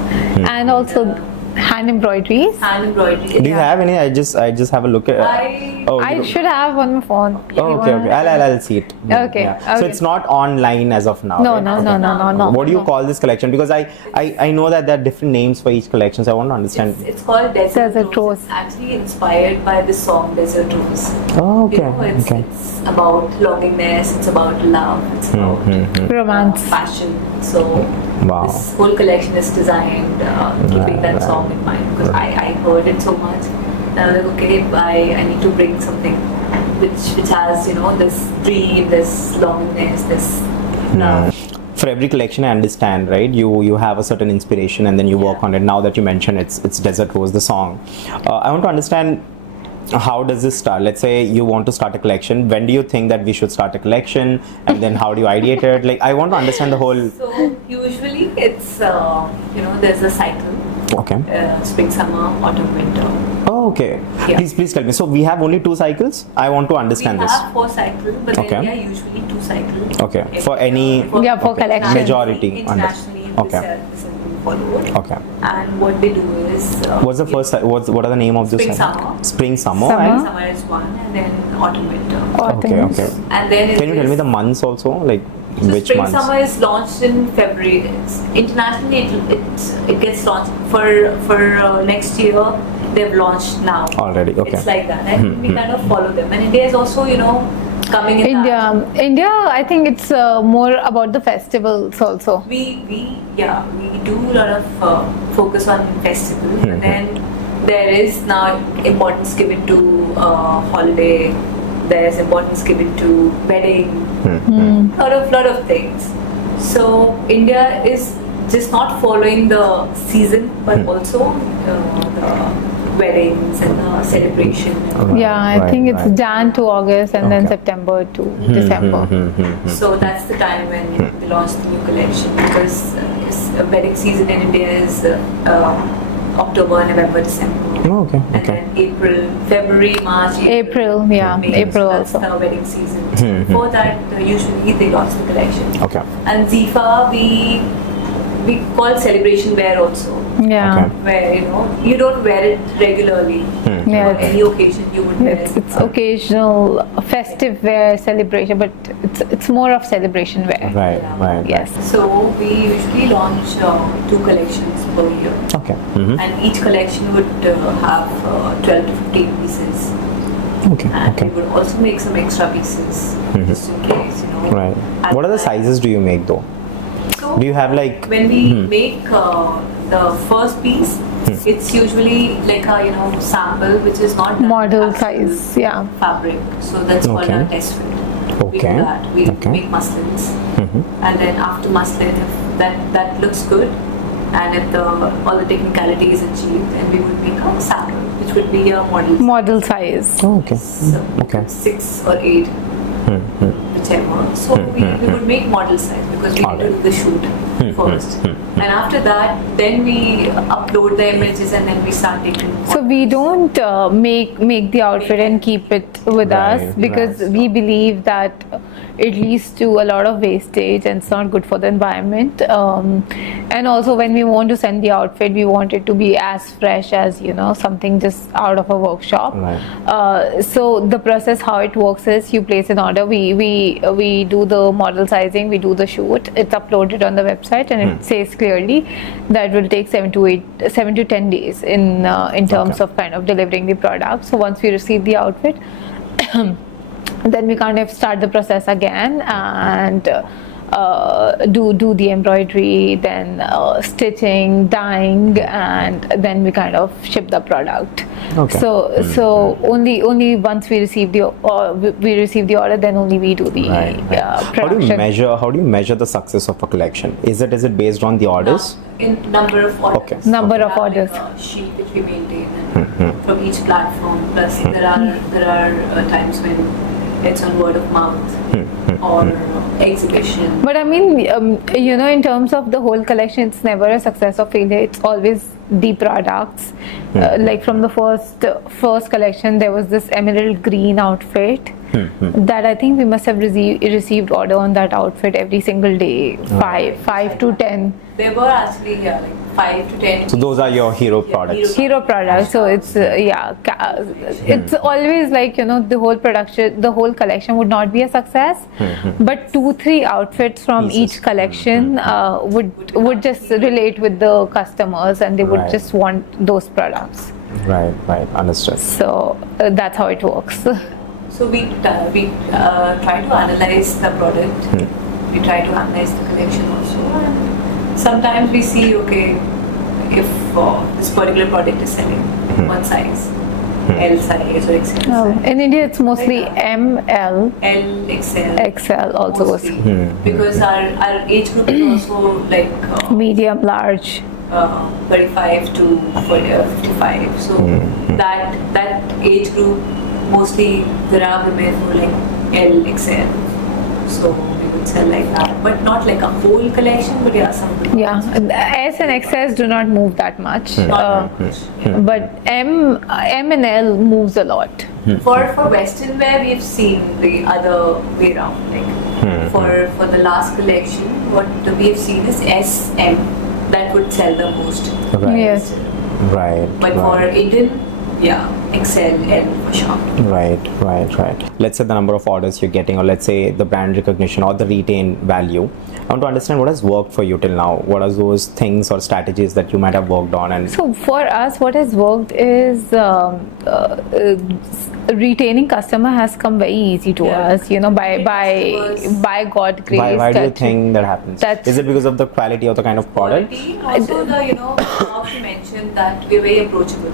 And also hand embroideries. hand embroidery. Do you have any? I just have a look at. I you should have on my phone. Oh, okay. I'll see it. Okay, So okay. it's not online as of now. No, right? no. What do you call this collection? Because I know that there are different names for each collection, so I want to understand. It's called Desert Desert Rose. It's actually inspired by the song Desert Rose. Oh, okay. You know, it's about loneliness, it's about love, it's about Romance. passion. So Wow. this whole collection is designed keeping that song in mind, because I heard it so much. And I was like, okay, I need to bring something which has, you know, this dream, this loneliness, this love. For every collection, I understand, right? You have a certain inspiration and then you work on it. Now that you mention it's Desert Rose, the song. I want to understand, how does this start? Let's say you want to start a collection. When do you think that we should start a collection? And then how do you ideate it? Like, I want to understand the whole. So usually it's, you know, there's a cycle. Okay. Spring, summer, autumn, winter. Oh, okay. Yeah. Please tell me. So we have only 2 cycles? I want to understand We this. have 4 cycles, but Okay. then we are usually 2 cycles. Okay. For any. Yeah, for collection. Majority. Internationally, Okay. this has been followed. Okay. And what they do is. What's the first? What are the name of this? Spring, cycle? summer. Spring, summer. Summer. And? Summer is one, and then autumn, winter. Okay. Autumn. Okay. And then Can you tell me the months also? Like So which spring months? summer is launched in February. Internationally, it gets launched for next year. They've launched now Already, okay. It's like that, and we kind of follow them. And India is also, you know, coming in. India, I think it's more about the festivals also. We do a lot of focus on festival, and then there is now importance given to holiday. There's importance given to wedding, lot of things. So India is just not following the season, but also the weddings and the celebration. Yeah, I think it's Jan to August and then Okay. September to December. So that's the time when we launch the new collection, because wedding season in India is October, November, December. Oh, okay. And then April, February, March, April, yeah, May. April So that's also. the wedding season. Before that, usually they launch the collection. Okay. And ZeeFaa, we call celebration wear also, Yeah. Okay. where, you know, you don't wear it regularly. Yeah, On any occasion you would wear it. It's occasional festive wear celebration, but it's more of celebration wear. Right. Yes. So we usually launch 2 collections per year. Okay. And each collection would have 12 to 15 pieces. Okay. And Okay. we would also make some extra pieces just in case, you know. Right. at What are the that time. sizes do you make though? So Do you have like? when we make the first piece, it's usually like a, you know, sample which is not done Model with actual size, yeah. fabric. So that's called Okay. our test fit. We Okay. do that. We Okay. make muslins, and then after muslin, if that looks good, and if all the technicality is achieved, then we would make a sample, which would be a model. Model size. Oh, okay. So Okay. 6 or 8, whichever. So we would make model size, because we need to do the shoot first, and after that, then we upload the images, and then we start taking. So we don't make the outfit and keep it with Right, us, because right. we believe that it leads to a lot of wastage and it's not good for the environment. And also when we want to send the outfit, we want it to be as fresh as, you know, something just out of a workshop. Right. So the process, how it works is, you place an order, we do the model sizing, we do the shoot, it's uploaded on the website, and it says clearly that will take 7 to 10 days in terms Okay. of kind of delivering the product. So once we receive the outfit, then we kind of start the process again and do the embroidery, then stitching, dyeing, and then we kind of ship the product. Okay. So only once we receive the order, then only we do the How do production. you measure the success of a collection? Is it based on the orders? In number of orders. Okay. Number We of have orders. like a sheet which we maintain, and from each platform. Plus, there are times when it's on word of mouth or exhibition. But I mean, you know, in terms of the whole collection, it's never a success or failure. It's always the products. Like from the first collection, there was this emerald green outfit that I think we must have received order on that outfit every single day, five to 10. There were actually like 5 to 10. So those are your hero products. Hero product, so it's it's always like, you know, the whole production, the whole collection would not be a success, but 2-3 outfits from Pieces. each collection would just relate with the customers, and they would Right. just want those products. Right, understood. So that's how it works. So we try to analyze the product. We try to analyze the collection also. And sometimes we see, okay, if this particular product is selling one size, L size or XL size. In India, it's mostly M, L, L, XL. XL also goes. Mostly. Because our age group is also like Medium, large. 35 to 55. So that age group, mostly there are women who like L, XL. So we would sell like that, but not like a whole collection, but yeah, some good Yeah, ones. S and XS do not move that much, Not much. but M and L moves a lot. For Western wear, we've seen the other way around. Like for the last collection, what we've seen is S, M that would sell the most. Right. Yes. Right. But for Indian, yeah, XL, L for sure. Right. Let's say the number of orders you're getting, or let's say the brand recognition or the retain value. I want to understand what has worked for you till now. What are those things or strategies that you might have worked on? And So for us, what has worked is retaining customer has come very easy to Yeah. us. You know, by Customers. God grace. why do you that- think that happens? that's- Is it because of the quality of the kind of product? Quality, also the, you know, how she mentioned that we're very approachable.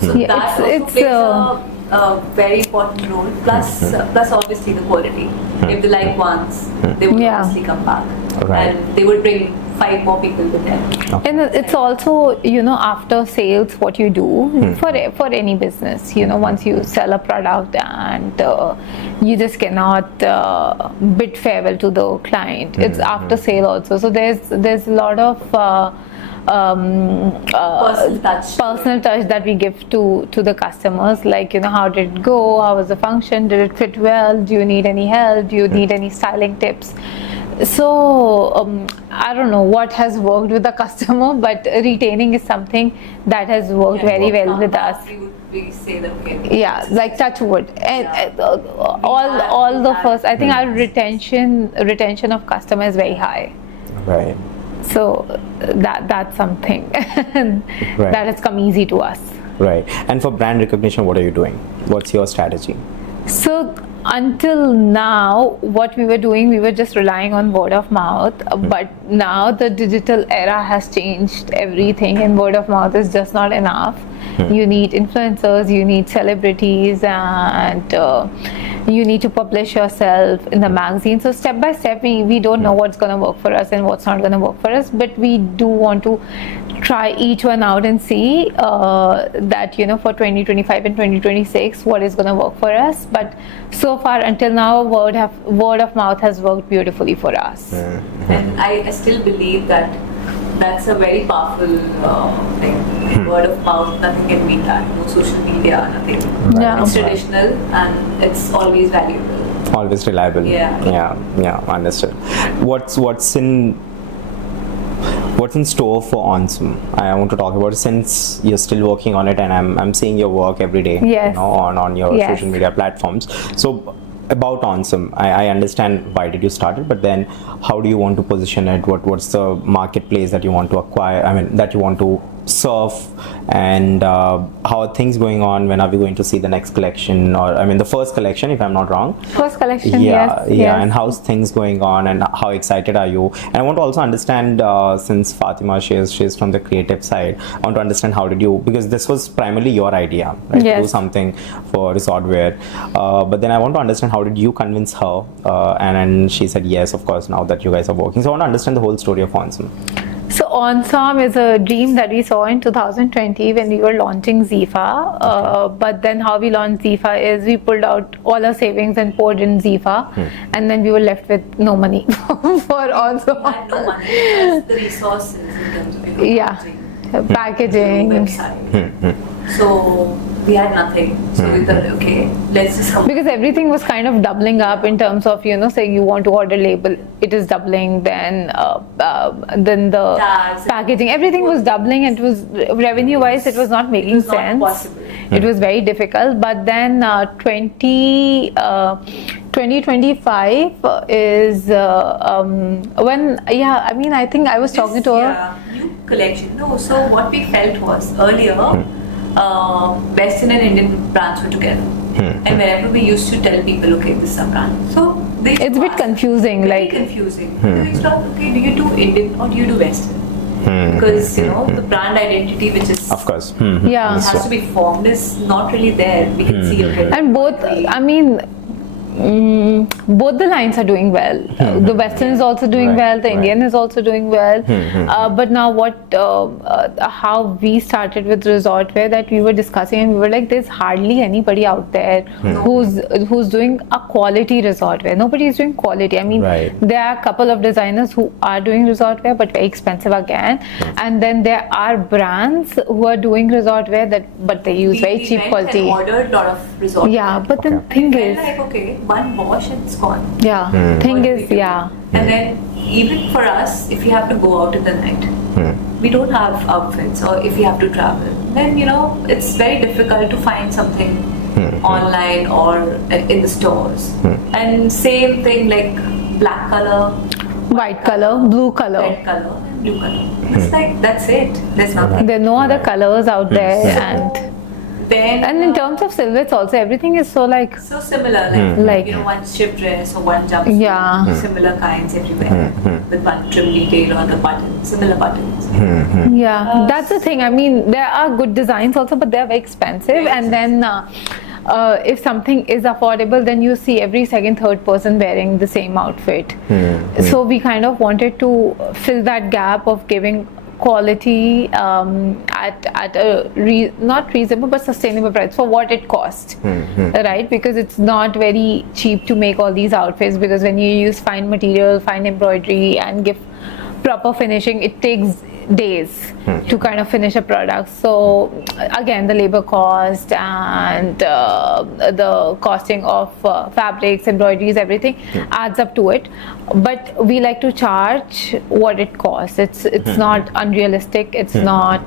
So Yeah, that also it's plays a very important role. Plus obviously the quality. If they like once, they would Yeah. obviously come back, Right. and they would bring 5 more people with them. And it's also, you know, after sales, what you do for any business. You know, once you sell a product and you just cannot bid farewell to the client. It's after sale also. So there's a lot of personal touch that we give to the customers, like, you know, how did it go, how was the function, did it fit well, do you need any help, do you need any styling tips? So I don't know what has worked with the customer, but retaining is something that has worked very well with us. We say that, okay. Yeah, like touch wood, and Yeah. all the first, I think our retention of customer is very high. Right. So that's something that has come easy to us. Right. And for brand recognition, what are you doing? What's your strategy? So until now, what we were doing, we were just relying on word of mouth. But now the digital era has changed everything, and word of mouth is just not enough. You need influencers, you need celebrities, and you need to publish yourself in the magazine. So step by step, we don't know what's going to work for us and what's not going to work for us, but we do want to try each one out and see that, you know, for 2025 and 2026 what is going to work for us. But so far until now, word of mouth has worked beautifully for us. And I still believe that that's a very powerful thing. Word of mouth, nothing can beat that. No social media, nothing. Yeah. It's traditional and it's always valuable. Always reliable. Yeah. Understood. What's in store for Onsom? I want to talk about it since you're still working on it, and I'm seeing your work every day. Yes. You know, on your Yes. social media platforms. So about Onsom, I understand why did you start it, but then how do you want to position it? What's the marketplace that you want to acquire? I mean, that you want to serve, and how are things going on? When are we going to see the next collection, or I mean the first collection, if I'm not wrong? First collection, Yeah. yes. And how's things going on, and how excited are you? And I want to also understand, since Fatima, she's from the creative side, I want to understand how did you, because this was primarily your idea, right? Yes. To do something for resort wear, but then I want to understand how did you convince her, and then she said yes, of course, now that you guys are working. So I want to understand the whole story of Onsom. So Onsom is a dream that we saw in 2020 when we were launching ZeeFaa. But then how we launched ZeeFaa is we pulled out all our savings and poured in ZeeFaa, and then we were left with no money for Onsom. I had no money because the resources in terms of, you know, Yeah. Packaging. website. So we had nothing. So we thought, okay, let's just come. Because everything was kind of doubling up in terms of, you know, saying you want to order label, it is doubling, then the Tags. packaging, everything was doubling, and it was revenue wise it was not making It was not sense. possible. It was very difficult. But then 2025 is when, yeah, I mean, I think I was talking to her. Yeah, new collection. No, so what we felt was earlier, Western and Indian brands were together. And whenever we used to tell people, okay, this is a brand. So they It's a bit confusing, very like confusing. We thought, okay, do you do Indian or do you do Western? Because you know the brand identity, which is Of course. yeah. has to be formed, is not really there. We can see it. And both, I mean, both the lines are doing well. The Western is also doing Right, well. The right. Indian is also doing well. But now, how we started with resort wear, that we were discussing, and we were like, there's hardly anybody out there who's doing a quality resort wear. Nobody is doing quality. I mean, Right. there are a couple of designers who are doing resort wear, but very expensive again. And then there are brands who are doing resort wear but they use very cheap went quality. And ordered a lot of resort. Yeah, but then Okay. thing Felt is, like, okay, one wash and it's gone. yeah, thing What do is, we do? yeah, And then even for us, if you have to go out in the night, we don't have outfits, or if you have to travel, then you know it's very difficult to find something online or in the stores. And same thing like black color, white color, blue color. red color, and blue color. It's like that's it. There's nothing. There are no other colors out there, Then and in terms of silhouettes also, everything is so like, so similar, Like- you know, one strip dress or one jumpsuit, Yeah. similar kinds everywhere, with one trim detail on the button, similar buttons. yeah, that's the thing. I mean, there are good designs also, but they're very expensive. And then if something is affordable, then you see every second, third person wearing the same outfit. So we kind of wanted to fill that gap of giving quality at a not reasonable but sustainable price for what it costs, right? Because it's not very cheap to make all these outfits, because when you use fine material, fine embroidery, and give proper finishing, it takes days to kind of finish a product. So again, the labor cost and the costing of fabrics, embroideries, everything adds up to it. But we like to charge what it costs. It's not unrealistic. It's not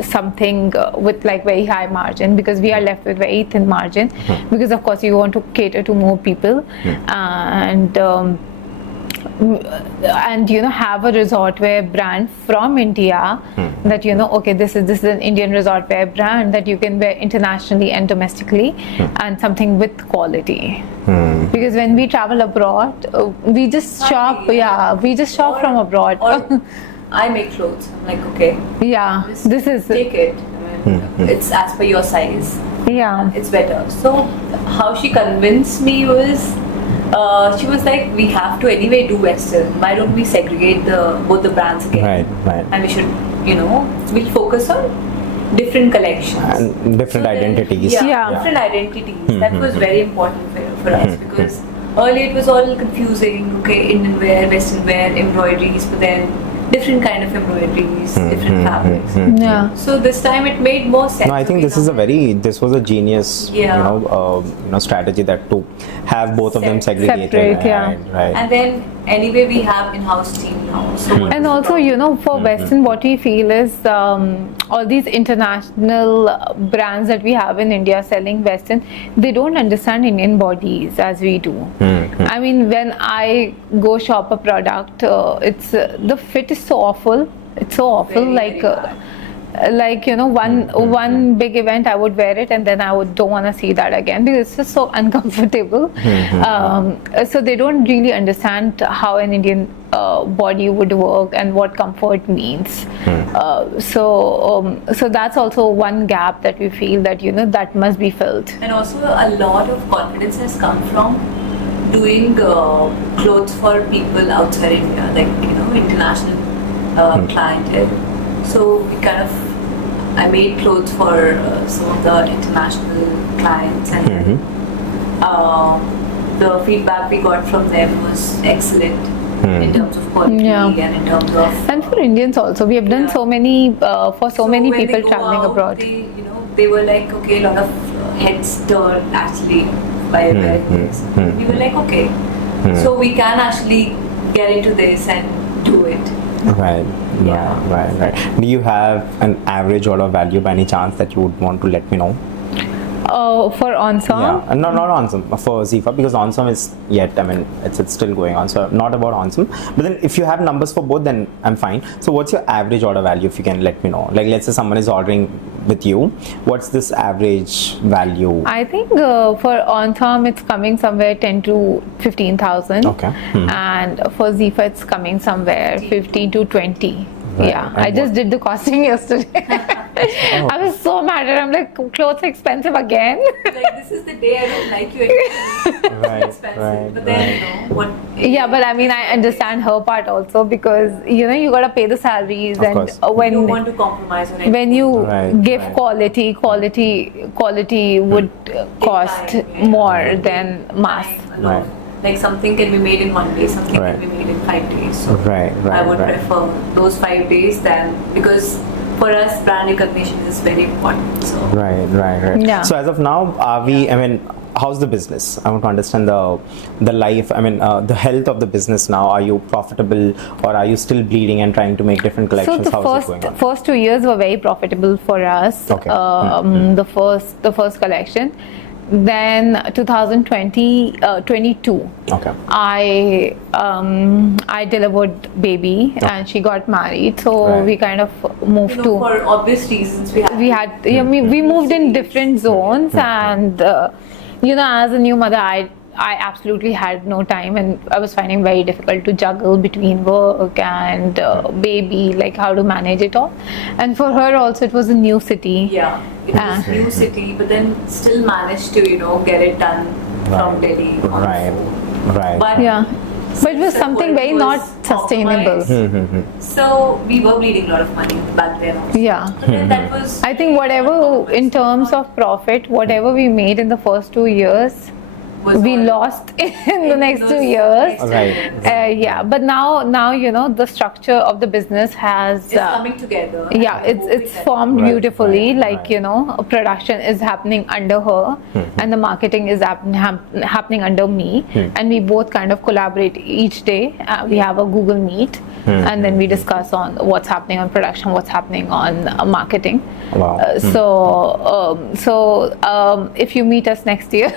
something with like very high margin, because we are left with very thin margin, because of course you want to cater to more people, and you know, have a resort wear brand from India that, you know, okay, this is an Indian resort wear brand that you can wear internationally and domestically, and something with quality. Because when we travel abroad, we just shop. Yeah, we just shop from abroad. Or I make clothes. I'm like, okay, Yeah, just this is take it. I mean, it's as per your size. yeah. It's better. So how she convinced me was, she was like, we have to anyway do Western. Why don't we segregate both the brands again? Right. And we should, you know, we'll focus on different collections. And different So then- identities. Yeah. different identities. That was very important for us, because earlier it was all confusing. Okay, Indian wear, Western wear, embroideries, but then different kind of embroideries, different fabrics. Yeah. So this time it made more sense. No, I think this was a genius, Yeah. strategy, that to have both of them segregated. Separate, yeah. Right. And then anyway we have in-house team now. So what And is also, the you know, for Western, what we feel is all these international brands that we have in India selling Western, they don't understand Indian bodies as we do. I mean, when I go shop a product, it's the fit is so awful. It's so awful. Very, very Like, you know, one big event I would wear it, and then I don't want to see that again, because it's just so uncomfortable. So they don't really understand how an Indian body would work and what comfort means. So that's also one gap that we feel that, you know, that must be filled. And also a lot of confidence has come from doing clothes for people outside India, like, you know, international clientele. So we I made clothes for some of the international clients, and the feedback we got from them was excellent in terms of quality and in terms of. And for Indians also, we have done so many for so many when they people go traveling out, abroad. They, you know, they were like, okay, a lot of heads turned actually by wearing this. We were like, okay, so we can actually get into this and do it. Right. Yeah. Right. Do you have an average order value by any chance that you would want to let me know? For Onsom? Yeah, no, not Onsom, for ZeeFaa, because Onsom is yet, I mean, it's still going on, so not about Onsom. But then if you have numbers for both, then I'm fine. So what's your average order value, if you can let me know? Like, let's say someone is ordering with you, what's this average value? I think for Onsom it's coming somewhere 10 to 15,000. Okay. And for ZeeFaa it's coming somewhere 15 to 20. Right. Yeah, And I just did the costing yesterday. I was so mad at it. I'm like, clothes are expensive again. Like, this is the day I don't like you anymore. Right, Expensive. right, But then, what? Yeah, but I mean, I understand her part also, because you gotta pay the salaries, Of and course. when You don't want to compromise on anything. when you Right, give right. quality would cost time, yeah. more than mass. Time alone. Right. Like, something can be made in 1 day, something Right. can be made in 5 days. So Right, I would right. prefer those 5 days than, because for us brand recognition is very important. So Right. Yeah. So as of now, are we, I mean, how's the business? I want to understand the life, I mean, the health of the business now. Are you profitable, or are you still bleeding and trying to make different So collections? the How's it going on? first 2 years were very profitable for us. Okay. The first collection. Then 2022. Okay. I delivered baby and she got married, so Right. we kind of moved to. for obvious reasons We moved in different zones, and as a new mother, I absolutely had no time, and I was finding very difficult to juggle between work and baby, like how to manage it all. And for her also, it was a new city. Yeah, it was new city, but then still managed to get it done from Delhi. on the Right. phone. Right. But Yeah, but it was something very was not sustainable. compromised. So we were bleeding a lot of money back then also. Yeah. But then that was. I think whatever, in terms of profit, whatever we made in the first 2 years, was we all- lost in the next those 2 years. next 2 Right. years. Yeah, but now the structure of the business has It's coming together. yeah, and it's hoping that- formed Right, beautifully. right, Like right. production is happening under her, and the marketing is happening under me, and we both kind of collaborate each day. We have a Google Meet, and then we discuss on what's happening on production, what's happening on marketing. Wow. If you meet us next year,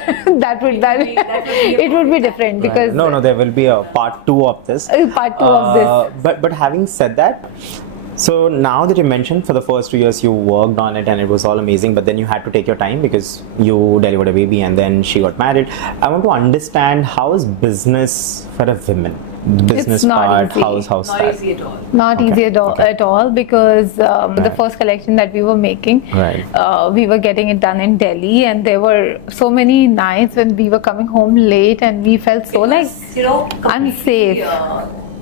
that would it would be different, because No, there will be a part 2 of this. part 2 of this. But having said that, so now that you mentioned for the first 2 years you worked on it and it was all amazing, but then you had to take your time because you delivered a baby and then she got married. I want to understand, how is business for a woman? Business It's not part, easy. how's Not that? easy at all. Not Okay, easy at all, because the Right. first collection that we were making, Right. we were getting it done in Delhi, and there were so many nights when we were coming home late, and we felt so It like was, completely, unsafe.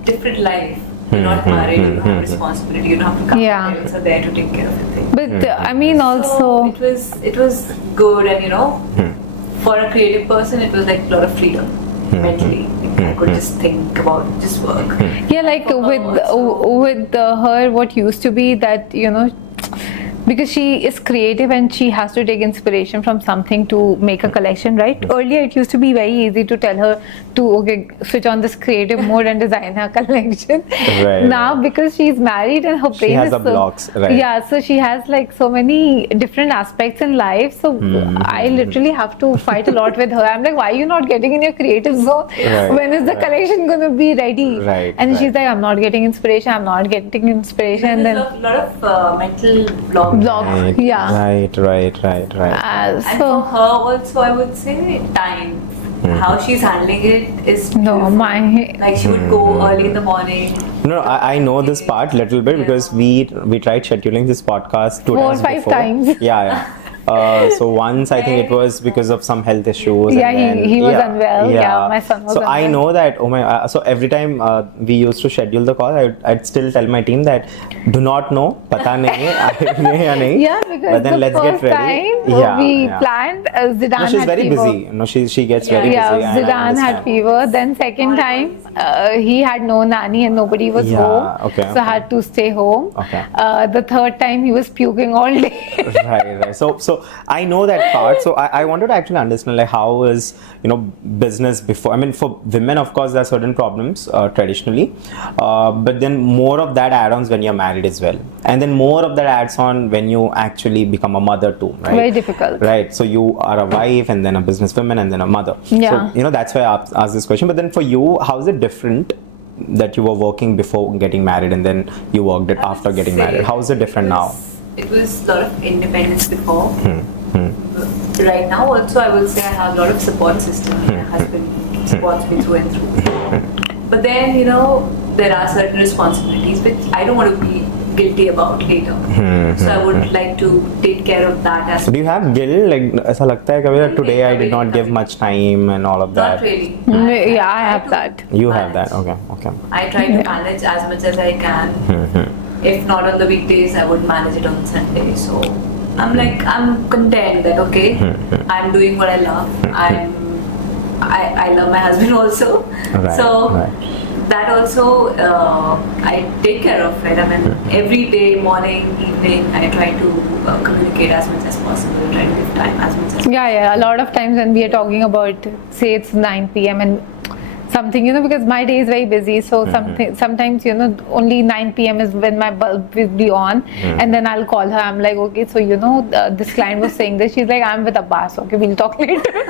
Different life. You're not married, you don't have responsibility, you don't have to come. Yeah. Parents are there to take care of everything. But I mean, also So it was good, and for a creative person, it was like a lot of freedom mentally. Like, I could just think about just work. yeah, like For her also. with her, what used to be that because she is creative and she has to take inspiration from something to make a collection, right? Earlier it used to be very easy to tell her to switch on this creative mode and design her collection. Right. Now, because she's married and her brain has is the blocks, right. Yeah, so she has like so many different aspects in life. So I literally have to fight a lot with her. I'm like, why are you not getting in your creative zone? Right, When is the collection gonna be ready? Right, And right. she's like, I'm not getting inspiration. I'm not getting inspiration. And There's then a lot of mental block. Right, yeah. Right. And So for her also, I would say time. How she's handling it is No, beautiful. Like, she would go early in the morning. No, I know this part little bit because we tried scheduling this podcast 2 4 or times 5 before. times. Yeah. So once I think it was because of some health issues. Yeah, and then, he was unwell. Yeah, my son was so I unwell. know that. Oh my! So every time we used to schedule the call, I'd still tell my team that do not know, pata nahi hai ya nahi. Yeah, because but then the let's first get ready. time we planned, Zidane No, she's had very fever. busy. No, she gets very Yeah, busy. and I Zidane had understand. fever. Then second time, he had no nanny and nobody was Yeah, home, okay, so okay. had to stay home. Okay. The third time, he was puking all day. Right. So I know that part. So I wanted to actually understand like how is business before. I mean, for women, of course, there are certain problems traditionally, but then more of that add-ons when you're married as well, and then more of that adds on when you actually become a mother too. Right. Very difficult. Right. So you are a wife, and then a businesswoman, and then a mother. Yeah. So that's why I asked this question. But then for you, how is it different? That you were working before getting married and then you worked it after getting married. How is it different now? It was a lot of independence before. Right now also I would say I have a lot of support system. My husband supports me through and through. But then there are certain responsibilities which I don't want to be guilty about later. So I would like to take care of that aspect. Do you have guilt? Like ऐसा लगता है कभी that today I did not give much time and all of that? Not really. Yeah, I have that. You have that. Okay. I try to manage as much as I can. If not on the weekdays, I would manage it on Sunday. So I'm content that okay, I'm doing what I love. I love my husband also. Right, so right. that also I take care of it. I mean, every day, morning, evening, I try to communicate as much as possible. Try to give time as much as possible. Yeah. A lot of times when we are talking about, say it's 9 p.m. and something, because my day is very busy. So sometimes, only 9 p.m. is when my bulb will be on. And then I'll call her. I'm like, okay, so, this client was saying this. She's like, I'm with Abbas. Okay, we'll talk later.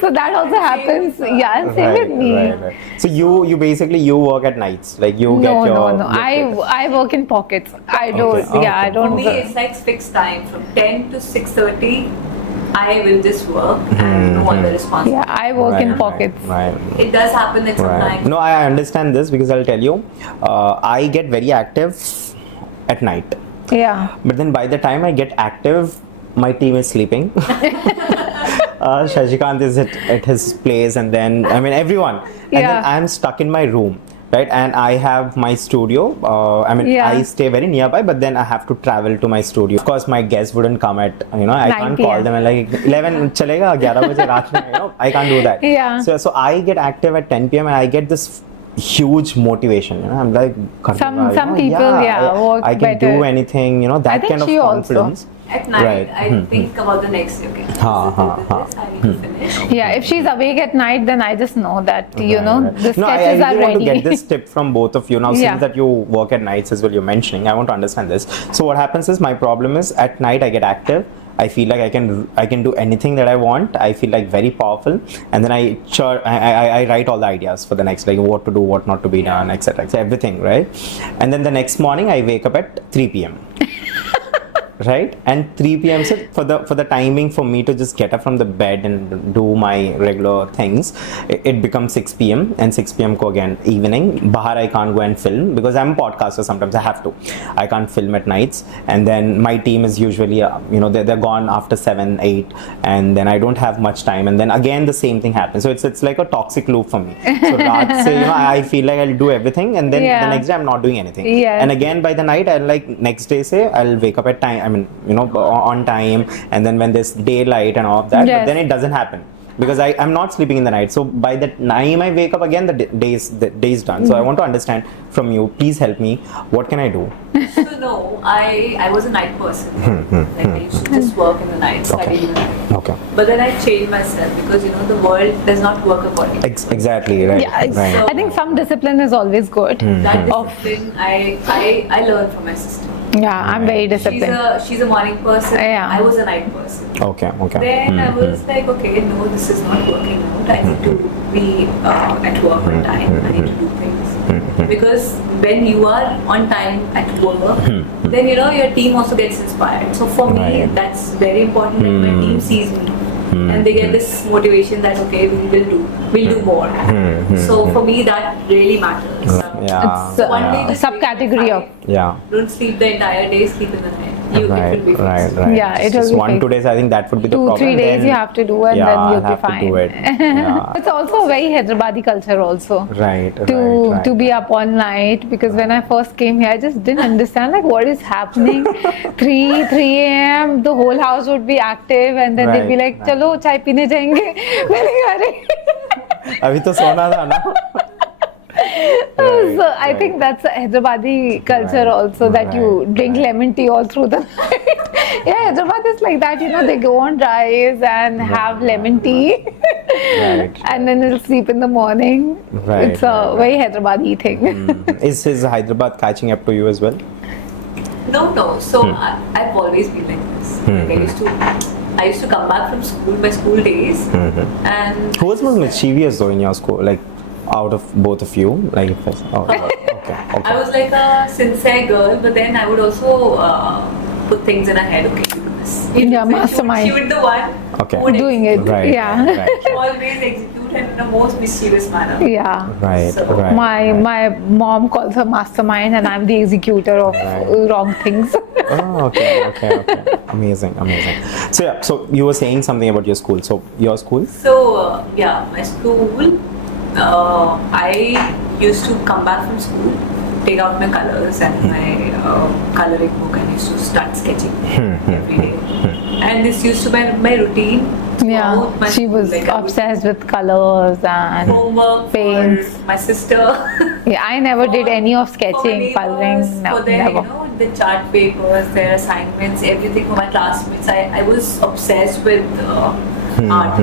So that also happens. Yeah, and same with me. Right. So you basically work at nights. Like you get your... No. I work in pockets. I don't. Okay. Yeah, I For don't. me, it's like fixed time from 10 to 6:30. I will just work and no other responsibility. Yeah, I work in pockets. Right. It does happen that sometimes. No, I understand this because I'll tell you, I get very active at night. Yeah. But then by the time I get active, my team is sleeping. Shashikant is at his place, and then everyone, and then I'm stuck in my room, right? And I have my studio. I stay very nearby, but then I have to travel to my studio. Of course, my guests wouldn't come at I can't call them at like 11 chalega 11 baje raat mein, I can't do that. Yeah. So I get active at 10 p.m. and I get this huge motivation. I'm like, some people work I can better. do anything. That I think kind of she confidence. also. At night, Right. I think about the next day. Okay, this I need to finish. Yeah, if she's awake at night, then I just know that the No, sketches I are really want ready. to get this tip from both of you. Now, Yeah. since that you work at nights as well, you're mentioning, I want to understand this. So what happens is my problem is at night I get active. I feel like I can do anything that I want. I feel like very powerful, and then I write all the ideas for the next, like what to do, what not to be done, etc. Everything, right? And then the next morning I wake up at 3 p.m. Right, and 3 p.m. So for the timing for me to just get up from the bed and do my regular things, it becomes 6 p.m. and 6 p.m. ko again evening. Bahar I can't go and film because I'm a podcaster. Sometimes I have to. I can't film at nights, and then my team is usually they're gone after 7, 8, and then I don't have much time, and then again the same thing happens. So it's like a toxic loop for me. So raat se, I feel like I'll do everything, and then the next day I'm not doing anything. Yeah. And again by the night I'll next day say I'll wake up at time. On time, and then when there's daylight and all of that, but then it doesn't happen because I'm not sleeping in the night. So by the time I wake up again, the day's done. So I want to understand from you. Please help me. What can I do? So no, I was a night person. Like I used to just work in the night, study in the night. Okay. But then I changed myself because the world does not work accordingly. Exactly right. Yeah, Right. I think some discipline is always good. That discipline I learned from my sister. Yeah, I'm very disciplined. She's a morning person. Yeah. I was a night person. Okay. Then I was like, okay, no, this is not working out. I need to be at work on time. I need to do things. Because when you are on time at work, then your team also gets inspired. So for me, that's very important that my team sees me. And they get this motivation that okay, we'll do more. So for me that really matters. Yeah. It's One day a subcategory of Yeah. don't sleep the entire day, sleep in the night. it will be fixed. Right. Yeah, it Just will be 1-2 fixed. days. I think that would be the 2-3 problem. days Then, you have to do, and yeah, then you'll I'll be have fine. to do it. Yeah. It's also a very Hyderabadi culture also. Right. To be up all night, because when I first came here I just didn't understand like what is happening. 3 a.m. the whole house would be active, and then they'd be Right, like chalo chai peene jayenge. मैंने कहा, "अरे." अभी तो सोना था ना. So I think that's a Hyderabadi culture Right, also, that you right, drink right. lemon tea all through the night. Yeah, Hyderabad is like that, you know, they go on drives and have lemon tea Right. and then they'll sleep in the morning. Right, It's a right, very Hyderabadi thing. Is Hyderabad catching up to you as well? No. So I've always been like this. Like I used to come back from school, my school days, and Who was most mischievous though in your school? Like out of both of you? Like, okay. I was like a sincere girl, but then I would also put things in her head. Okay, you do this. You do Yeah, this. mastermind. She would be the one Okay. who would Doing it. Right. Yeah. Right. always execute it in the most mischievous manner. Yeah. So, Right. My mom calls her mastermind, and I'm the executor of Right. wrong things. Oh, okay. Amazing. So yeah, so you were saying something about your school. So your school? So my school. I used to come back from school, take out my colors and my coloring book, and used to start sketching every day. And this used to be my routine. Yeah, throughout my she school. was Like, I would obsessed with colors and homework paints. for my sister. Yeah, I never did any of for my sketching, neighbors, coloring, no, for their, never. the chart papers, their assignments, everything for my classmates. I was obsessed with art.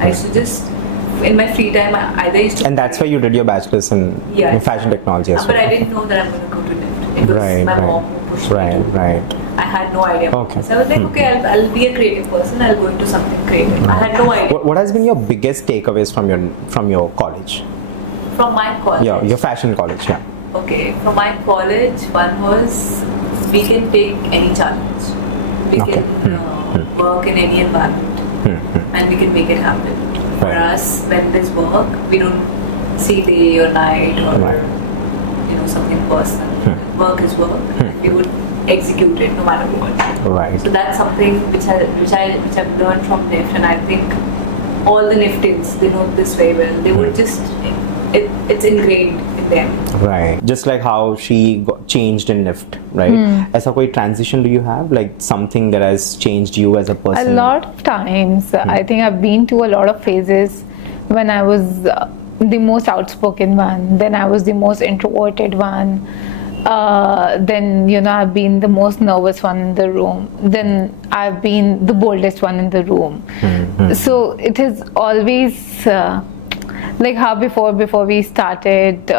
I used to just, in my free time, I either used to. And that's why you did your bachelor's in fashion technology as well. But I didn't know that I'm going to go to NIFT. It was my mom who pushed me to. Right. I had no idea. Okay. So I was like, okay, I'll be a creative person. I'll go into something creative. I had no idea. What has been your biggest takeaways from your college? From my college. Yeah, your fashion college. Yeah. Okay, from my college, one was we can take any challenge. We Okay. can work in any environment, and we can make it happen. For Right. us, when there's work, we don't see day or night or Right. something personal. Work is work. We would execute it no matter what. Right. So that's something which I've learned from NIFT, and I think all the NIFTians, they know this very well. They would just it's ingrained in them. Right. Just like how she got changed in NIFT, right? ऐसा कोई transition do you have? Like something that has changed you as a A person? lot of times, I think I've been to a lot of phases when I was the most outspoken one, then I was the most introverted one, then I've been the most nervous one in the room, then I've been the boldest one in the room. So it is always like how before we started,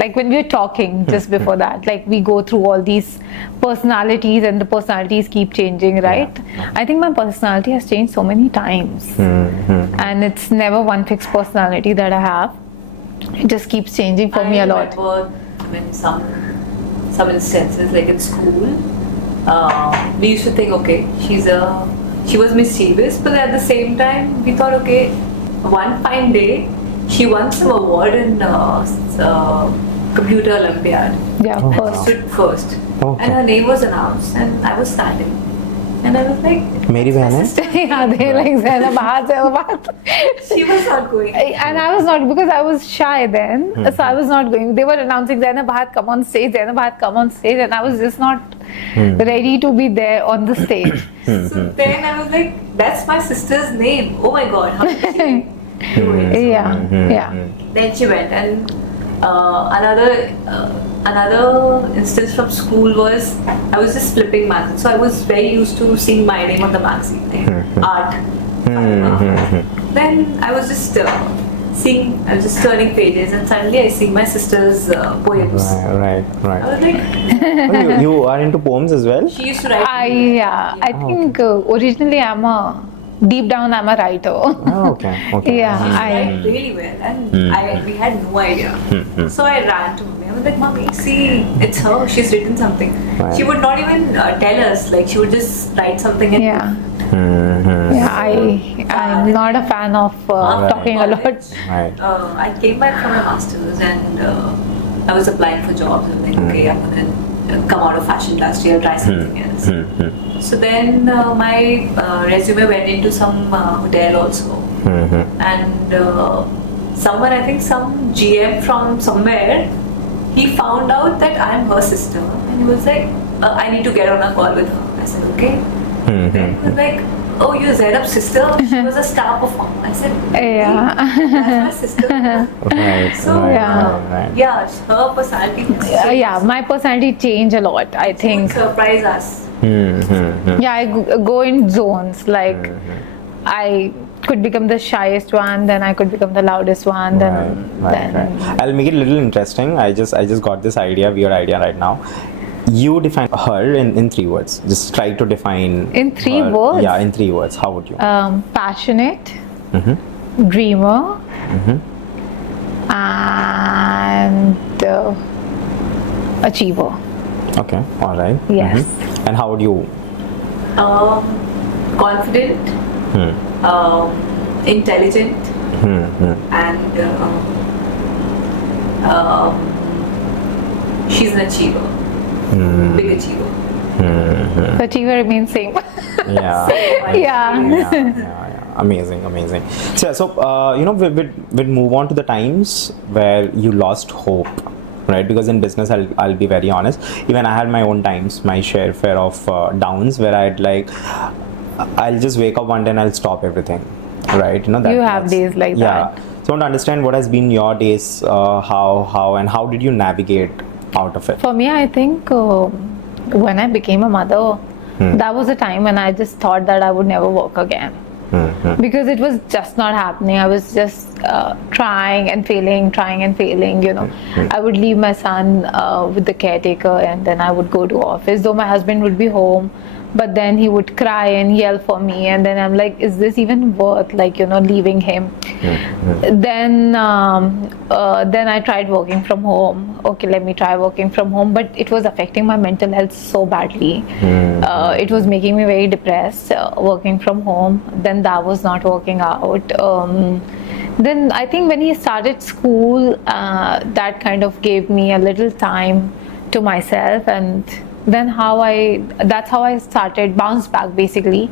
like when we were talking just before that, like we go through all these personalities and the personalities keep changing, right? I think my personality has changed so many times, and it's never one fixed personality that I have. It just keeps changing for me a lot. I remember when some instances, like in school, we used to think, okay, she was mischievous, but at the same time we thought, okay, one fine day she won some award in computer Olympiad. Yeah, Oh, first. Stood first, Okay. and her name was announced, and I was standing, and I was like, मेरी बहन है? Yeah, they like Zainab, Zainab. she was not going. And I was not, because I was shy then, so I was not going. They were announcing Zainab, come on stage, Zainab, come on stage, and I was just not ready to be there on the stage. So then I was like, that's my sister's name. Oh my god, how did she do it? Yeah. Then she went, and another instance from school was I was just flipping magazines. So I was very used to seeing my name on the magazine, like art. Then I was just I was just turning pages, and suddenly I see my sister's poems. Right. I was like, Oh, you are into poems as well? she used to write. I think originally deep down I'm a writer. Oh, okay. Yeah, She used to I write really well, and we had no idea. So I ran to Mummy. I was like, Mummy, see, it's her. She's written something. Right. She would not even tell us. Like, she would just write something. And yeah, I'm not a fan of talking a lot. Right. I came back from my masters, and I was applying for jobs. I was like, okay, I'm gonna come out of fashion industry, I'll try something else. So then my resume went into some hotel also. And someone, I think some GM from somewhere, he found out that I'm her sister, and he was like, I need to get on a call with her. I said, okay. He was like, oh, you're Zainab's sister? She was a star performer. I said, Yeah. that's my sister. Right. So, right. yeah, her personality Yeah, my personality changed a lot, I think. surprise us. Yeah, I go in zones. Like, I could become the shyest one, then I could become the loudest one. Then I'll make it a little interesting. I just got this weird idea right now. You define her in 3 words. Just try to define In 3 her. words? Yeah, in 3 words. How would you? Passionate, dreamer, and achiever. Okay, all right. Yes. And how would you? Confident, intelligent, and she's an achiever. Big achiever. Achiever means same. Yeah. Yeah. Amazing. So we'd move on to the times where you lost hope, right? Because in business, I'll be very honest. Even I had my own times, my share of downs where I'll just wake up one day and I'll stop everything, right? You have days like that. So I want to understand what has been your days, how did you navigate out of it? For me, I think when I became a mother, that was a time when I just thought that I would never work again. Because it was just not happening. I was just trying and failing, I would leave my son with the caretaker, and then I would go to office, though my husband would be home, but then he would cry and yell for me, and then I'm like, is this even worth leaving him? Then I tried working from home. Okay, let me try working from home, but it was affecting my mental health so badly. It was making me very depressed, working from home. Then that was not working out. Then I think when he started school, that kind of gave me a little time to myself, and then that's how I started bounce back basically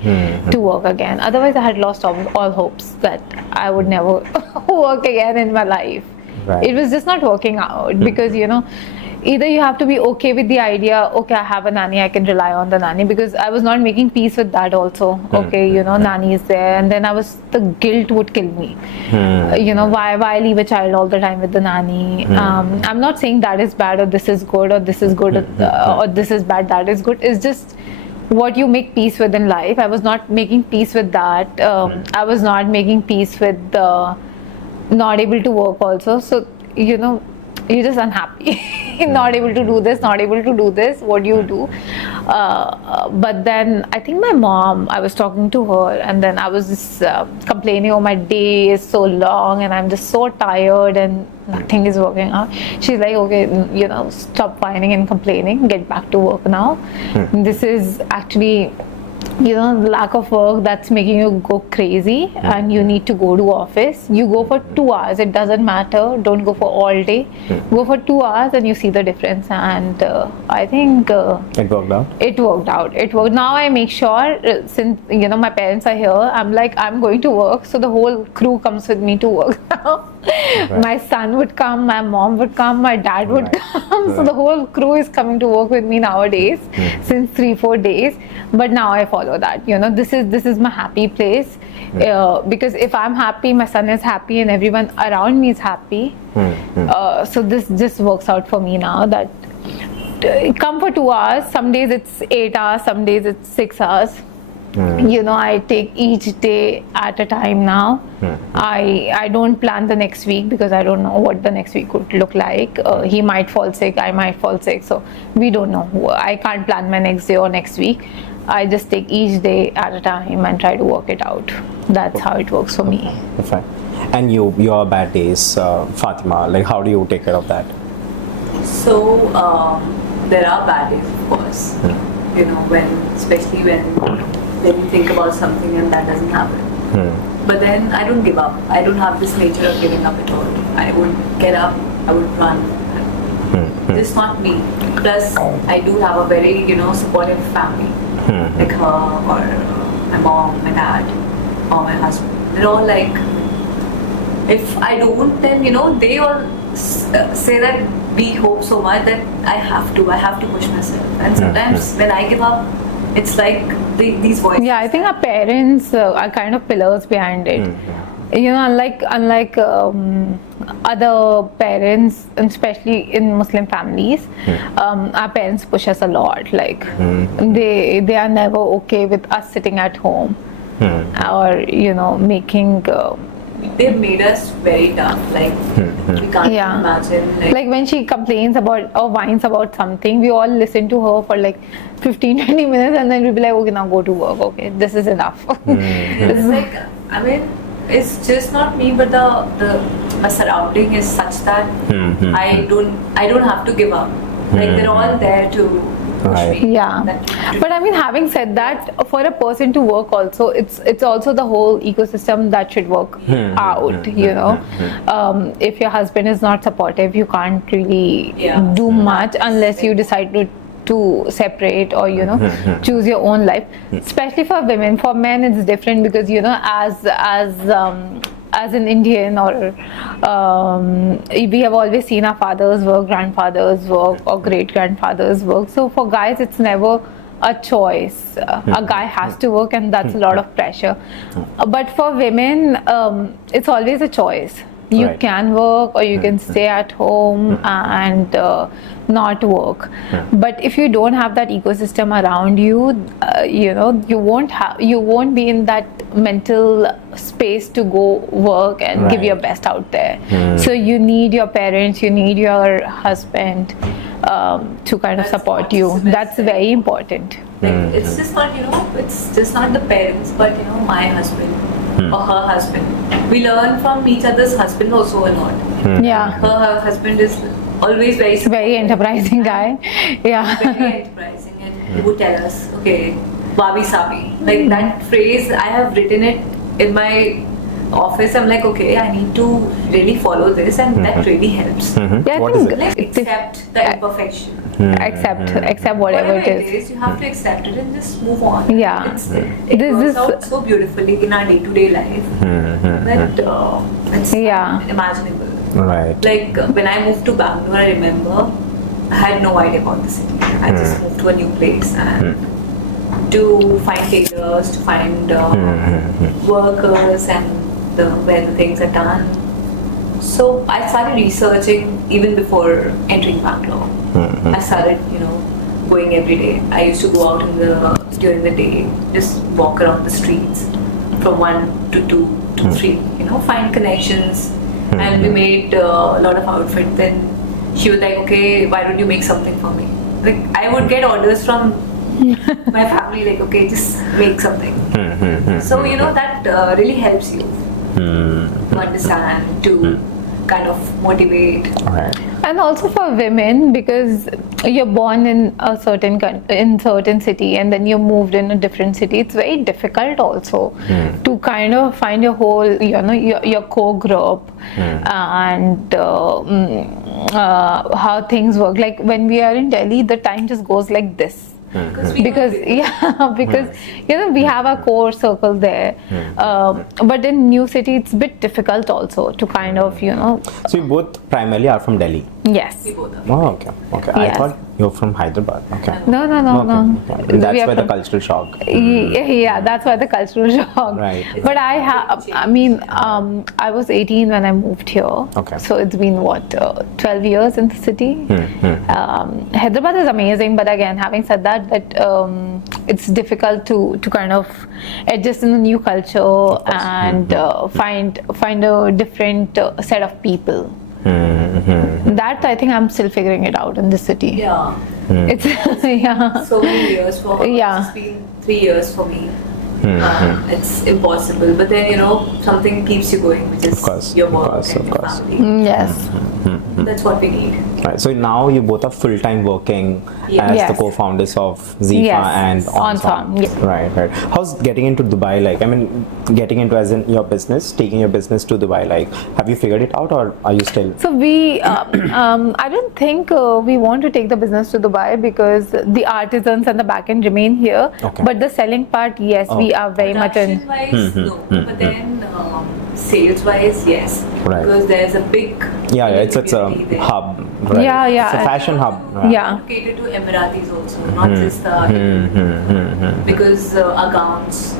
to work again. Otherwise I had lost all hopes that I would never work again in my life. Right. It was just not working out because either you have to be okay with the idea, okay, I have a nanny, I can rely on the nanny, because I was not making peace with that also. Okay, nanny is there, and then the guilt would kill me. Why leave a child all the time with the nanny? I'm not saying that is bad or this is good or this is good or this is bad, that is good. It's just what you make peace with in life. I was not making peace with that. I was not making peace with not able to work also. So you're just unhappy. Not able to do this, what do you do? But then I think my mom, I was talking to her, and then I was just complaining, oh, my day is so long and I'm just so tired and nothing is working out. She's like, okay, stop whining and complaining, get back to work now. This is actually the lack of work that's making you go crazy, and you need to go to office. You go for 2 hours, it doesn't matter, don't go for all day. Go for 2 hours and you see the difference. And I think it worked out. Now I make sure, since my parents are here, I'm like, I'm going to work, so the whole crew comes with me to work now. Right. My son would come, my mom would come, my dad would come. So the whole crew is coming to work with me nowadays since 3-4 days. But now I follow that. This is my happy place. Because if I'm happy, my son is happy, and everyone around me is happy. So this just works out for me now. That come for 2 hours. Some days it's 8 hours. Some days it's 6 hours. I take each day at a time now. I don't plan the next week because I don't know what the next week would look like. He might fall sick, I might fall sick, so we don't know. I can't plan my next day or next week. I just take each day at a time and try to work it out. That's how it works for me. Perfect. And your bad days, Fatima, like how do you take care of that? So there are bad days, of course. Especially when you think about something and that doesn't happen. But then I don't give up. I don't have this nature of giving up at all. I would get up, I would run, just not me. Plus, I do have a very, supportive family, like her or my mom, my dad, or my husband. They're all like, if I don't, then they all say that we hope so much that I have to push myself. And sometimes when I give up, it's like these voices. Yeah, I think our parents are kind of pillars behind it. Unlike other parents, and especially in Muslim families, our parents push us a lot. Like they are never okay with us sitting at home or making. They've made us very tough. Like we can't imagine. Like when she complains about or whines about something, we all listen to her for like 15-20 minutes, and then we'll be like, okay, now go to work. Okay, this is enough. It's like, I mean, it's just not me, but my surrounding is such that I don't have to give up. Like they're all there to push me. Yeah, but I mean, having said that, for a person to work also, it's also the whole ecosystem that should work out. If your husband is not supportive, you can't really do much unless you decide to separate or choose your own life. Especially for women. For men it's different, because as an Indian, or we have always seen our fathers work, grandfathers work, or great grandfathers work. So for guys it's never a choice. A guy has to work, and that's a lot of pressure. But for women it's always a choice. You can work, or you can stay at home and not work. But if you don't have that ecosystem around you, you won't be in that mental space to go work and give your best out there. So you need your parents, you need your husband to kind of support you. That's very important. Like, it's just not, it's just not the parents, but my husband or her husband. We learn from each other's husband also a lot. Yeah. Her husband is always very enterprising guy. Yeah. Very enterprising, and he would tell us, okay, wabi sabi. Like that phrase, I have written it in my office. I'm like, okay, I need to really follow this, and that really helps. Yeah, What is it? Like accept the imperfection. Accept whatever it is. You have to accept it and just move on. Yeah. It works out so beautifully in our day-to-day life that it's unimaginable. Right. Like when I moved to Bangalore, I remember I had no idea about the city. I just moved to a new place, and to find tailors, to find workers, and where the things are done. So I started researching even before entering Bangalore. I started, going every day. I used to go out during the day, just walk around the streets from 1 to 2 to 3, find connections. And we made a lot of outfits. Then she was like, okay, why don't you make something for me? Like I would get orders from my family, like, okay, just make something. So, that really helps you to understand, to kind of motivate. And also for women, because you're born in a certain city and then you moved in a different city, it's very difficult also to kind of find your whole, your core group and how things work. Like when we are in Delhi, the time just goes like this. Because we have a core circle there, but in new city it's a bit difficult also to kind of So you both primarily are from Delhi? Yes. We both are. Oh, okay. Yes. I thought you're from Hyderabad. Okay. No. Okay. That's why the cultural shock. Yeah, that's why the cultural shock. Right. But I was 18 when I moved here. Okay. So it's been 12 years in the city. Hyderabad is amazing, but again, having said that, it's difficult to kind of adjust in a new culture and find a different set of people. That I think I'm still figuring it out in the city. Yeah. It's So many years for her. Yeah. It's been 3 years for me. It's impossible. But then something keeps you going, which is your work and your family. Yes. That's what we need. Right. So now you both are full-time working Yes. as Yes. the co-founders of ZeeFaa Yes. and Onsom. Onsom, yes. Right, right. How's getting into Dubai like? I mean, getting into as in your business, taking your business to Dubai. Like, have you figured it out, or are you still? So I don't think we want to take the business to Dubai because the artisans and the backend remain here. Okay. But the selling part, yes, we are very much in. Production-wise, no. But then sales-wise, yes. Right. Because there's a big Yeah, it's a community there. hub. Right? Yeah, yeah. It's a fashion hub. Right. Yeah. Cater to Emiratis also, not just the because our gowns,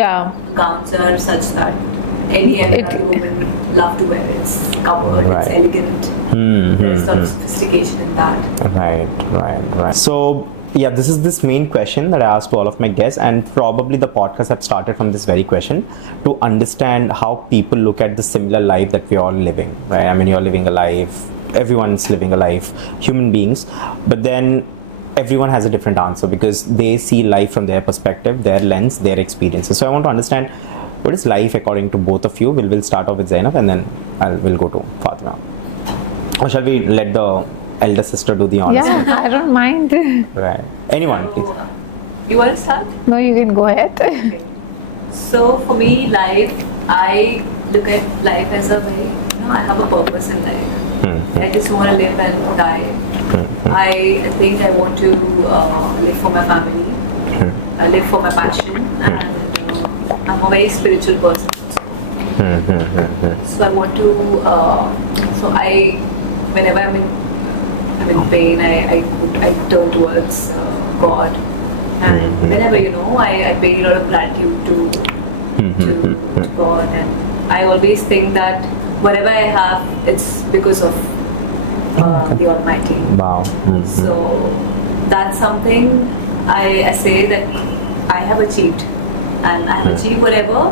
Yeah. gowns are such that any Emirati woman love to wear it. It's covered, Right. it's elegant. There's a lot of sophistication in that. Right. So, yeah, this is this main question that I asked to all of my guests, and probably the podcast had started from this very question to understand how people look at the similar life that we're all living, right? I mean, you're living a life, everyone's living a life, human beings, but then everyone has a different answer because they see life from their perspective, their lens, their experiences. So I want to understand, what is life according to both of you? We'll start off with Zainab, and then we'll go to Fatima. Or shall we let the elder sister do the honors? Yeah, I don't mind. Right. Anyone, please. So, you want to start? No, you can go ahead. Okay. So for me, life, I look at life as a way, I have a purpose in life. I just want to live and die. I think I want to live for my family, live for my passion, and I'm a very spiritual person also. So I want to, whenever I'm in pain, I turn towards God, and whenever I pay a lot of gratitude to God, and I always think that whatever I have, it's because of the Almighty. Wow. So that's something I say that I have achieved, and I have achieved whatever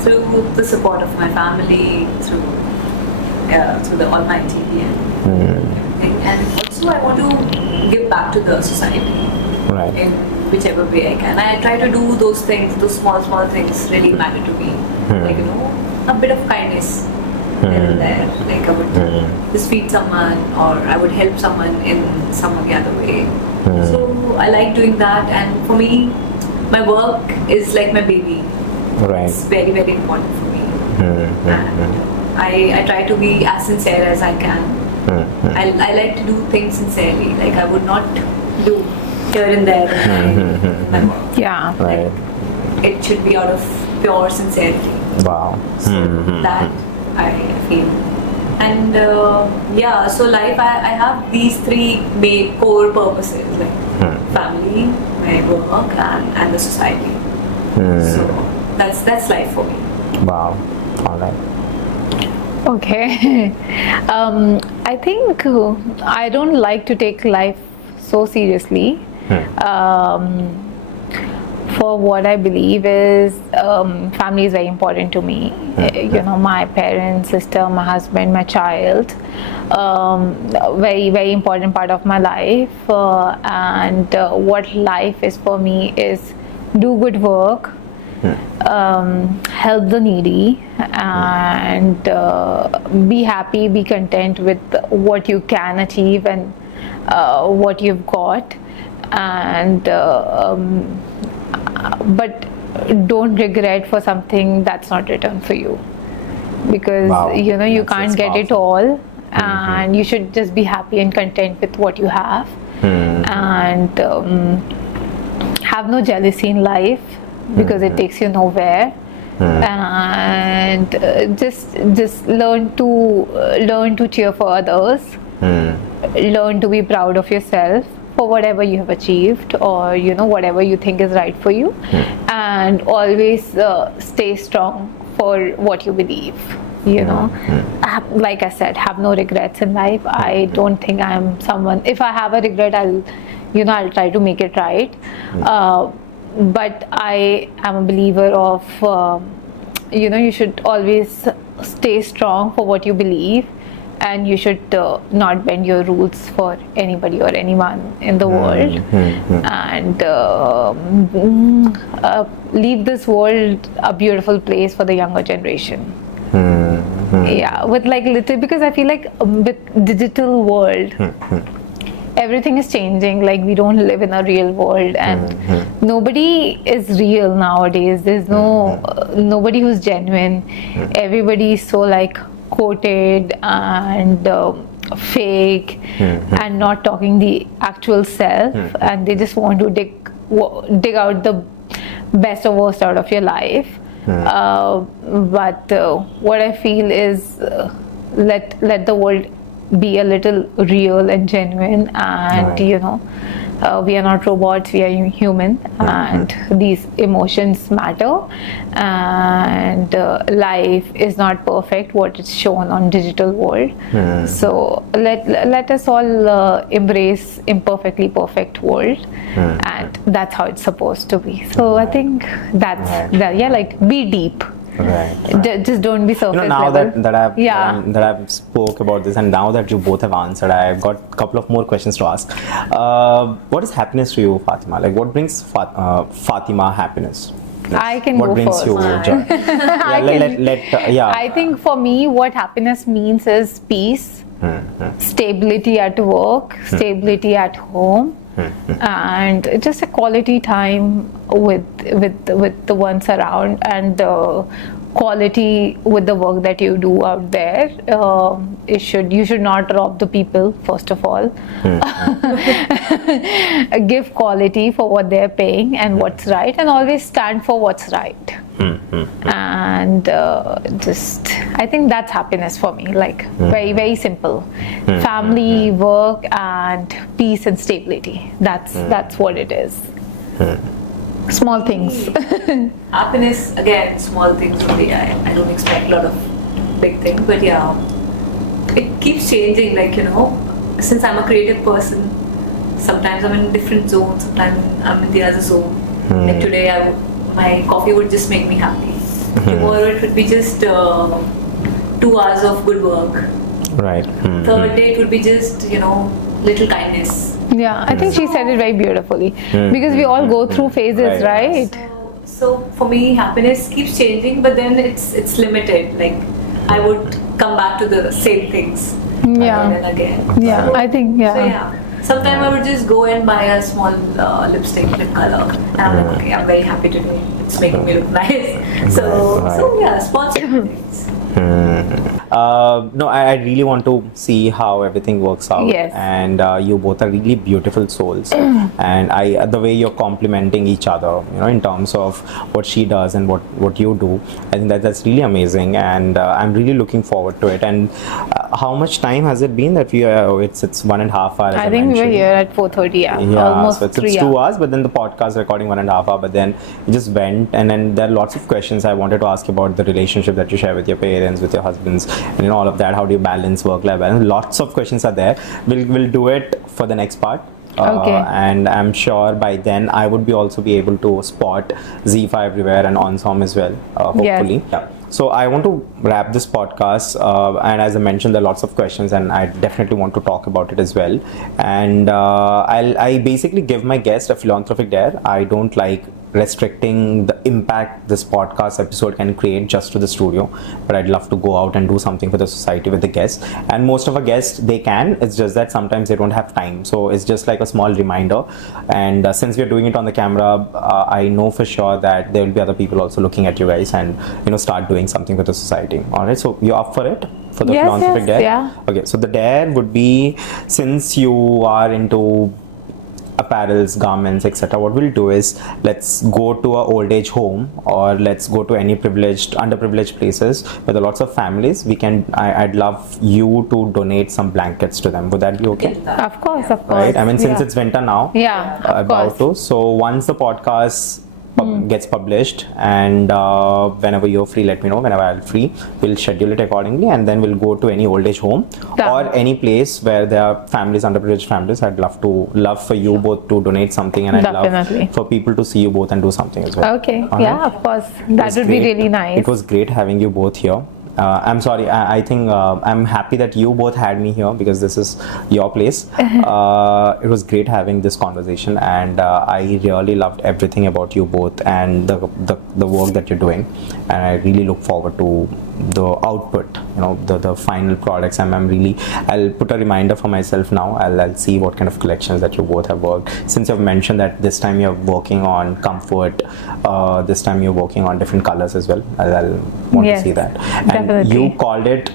through the support of my family, through the Almighty, and everything. And also I want to give back to the society, Right. in whichever way I can. I try to do those things, those small things really matter to me. Like a bit of kindness here and there. Like I would just feed someone, or I would help someone in some or the other way. So I like doing that, and for me, my work is like my baby. Right. It's very important for me. And I try to be as sincere as I can. I like to do things sincerely. Like I would not do here and there in my work. Yeah. Right. It should be out of pure sincerity. Wow. So that I feel. And so life, I have these three main core purposes, like family, my work, and the society. So that's life for me. Wow. All right. Okay. I think I don't like to take life so seriously. For what I believe is family is very important to me. My parents, sister, my husband, my child, very important part of my life. And what life is for me is do good work, help the needy, and be happy, be content with what you can achieve and what you've got, and but don't regret for something that's not written for you, because Wow. you That's can't get it powerful. all, and you should just be happy and content with what you have, and have no jealousy in life, because it takes you nowhere. And just learn to cheer for others, learn to be proud of yourself for whatever you have achieved, or whatever you think is right for you, and always stay strong for what you believe. Like I said, have no regrets in life. I don't think I am someone, if I have a regret, I'll try to make it right. But I am a believer of you should always stay strong for what you believe, and you should not bend your rules for anybody or anyone in the world, and leave this world a beautiful place for the younger generation. Yeah, with like little, because I feel like with digital world, everything is changing. Like we don't live in a real world, and nobody is real nowadays. There's no nobody who's genuine. Everybody is so like quoted and fake, and not talking the actual self, and they just want to dig out the best or worst out of your life. But what I feel is let the world be a little real and genuine, and you know, we are not robots, we are human, and these emotions matter, and life is not perfect what is shown on digital world. So let us all embrace imperfectly perfect world, and that's how it's supposed to be. So I think that's yeah, like be deep. Just don't be surface now level. that I've spoke about this, and now that you both have answered, I've got a couple of more questions to ask. What is happiness to you, Fatima? Like, what brings Fatima happiness? I can what go brings first. you joy? I think for me, what happiness means is peace, stability at work, stability at home, and just a quality time with the ones around, and the quality with the work that you do out there. You should not rob the people, first of all. Give quality for what they're paying and what's right, and always stand for what's right. And just I think that's happiness for me, like very, very simple. Family, work, and peace and stability. That's what it is. Small things. Happiness, again, small things only. I don't expect a lot of big things, but yeah, it keeps changing. Like, you know, since I'm a creative person, sometimes I'm in different zones, sometimes I'm in the other zone. Like today, my coffee would just make me happy. Tomorrow it would be just 2 hours of good work. Right. Third day it would be just, you know, little kindness. Yeah, I think she said it very beautifully, because we all go through phases, right? So for me, happiness keeps changing, but then it's limited. Like I would come back to the same things Yeah. again and again. Yeah, I think, yeah. So yeah, sometimes I would just go and buy a small lipstick, lip color, and I'm like, okay, I'm very happy today. It's making me look nice. So yeah, small things. No, I really want to see how everything works out. Yes. And you both are really beautiful souls. And the way you're complementing each other, you know, in terms of what she does and what you do, I think that's really amazing. And I'm really looking forward to it. And how much time has it been that we are? It's 1.5 hours. I think we were here at 4:30. Yeah, almost so it's 3 2 hours. hours, but then the podcast recording 1.5 hours. But then we just went, and then there are lots of questions I wanted to ask about the relationship that you share with your parents, with your husbands, and you know, all of that. How do you balance work-life balance? Lots of questions are there. We'll do it for the next part. Okay. And I'm sure by then I would also be able to spot ZeeFaa everywhere and Onsom as well, hopefully. Yes. Yeah. So I want to wrap this podcast, and as I mentioned, there are lots of questions, and I definitely want to talk about it as well. And I basically give my guest a philanthropic dare. I don't like restricting the impact this podcast episode can create just to the studio, but I'd love to go out and do something for the society with the guests. And most of our guests, they can, it's just that sometimes they don't have time, so it's just like a small reminder. And since we're doing it on the camera, I know for sure that there will be other people also looking at you guys, and you know, start doing something for the society. All right, so you're up for it, for the philanthropic dare? Yeah. Okay, so the dare would be, since you are into apparels, garments, etc., what we'll do is, let's go to a old age home, or let's go to any underprivileged places where there are lots of families. I'd love you to donate some blankets to them. Would that be okay? Of course. Right, I mean, since it's winter now, of course. So once the podcast gets published, and whenever you're free, let me know. Whenever I'm free, we'll schedule it accordingly, and then we'll go to any old age home or any place where there are families, underprivileged families. I'd love for you both to donate something, and I'd love for people to see you both and do something as well. Okay. Of course, that would be really nice. It was great having you both here. I'm sorry, I think I'm happy that you both had me here, because this is your place. It was great having this conversation, and I really loved everything about you both and the work that you're doing, and I really look forward to output, the final products. I'll put a reminder for myself now. I'll see what kind of collections that you both have worked. Since you've mentioned that this time you're working on comfort, this time you're working on different colors as well. I'll want to see that. And definitely. you called it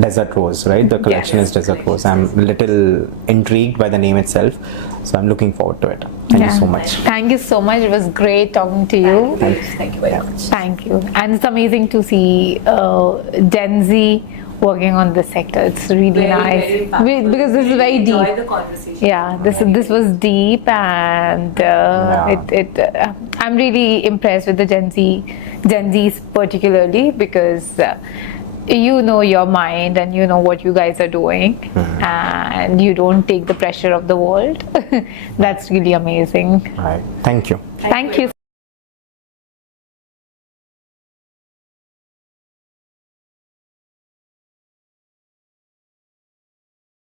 Desert Rose, right? The collection is Desert Rose. I'm a little intrigued by the name itself, so I'm looking forward to it. Thank you so much. Thank you so much. It was great talking to you. Thank you very much. Thank you. And it's amazing to see Gen Z working on this sector. It's really Very, nice very impactful. because this is very deep. Enjoy the conversation. Yeah, this was deep, and I'm really impressed with the Gen Zs particularly, because you know your mind and you know what you guys are doing, and you don't take the pressure of the world. That's really amazing. All right. Thank you. Thank you.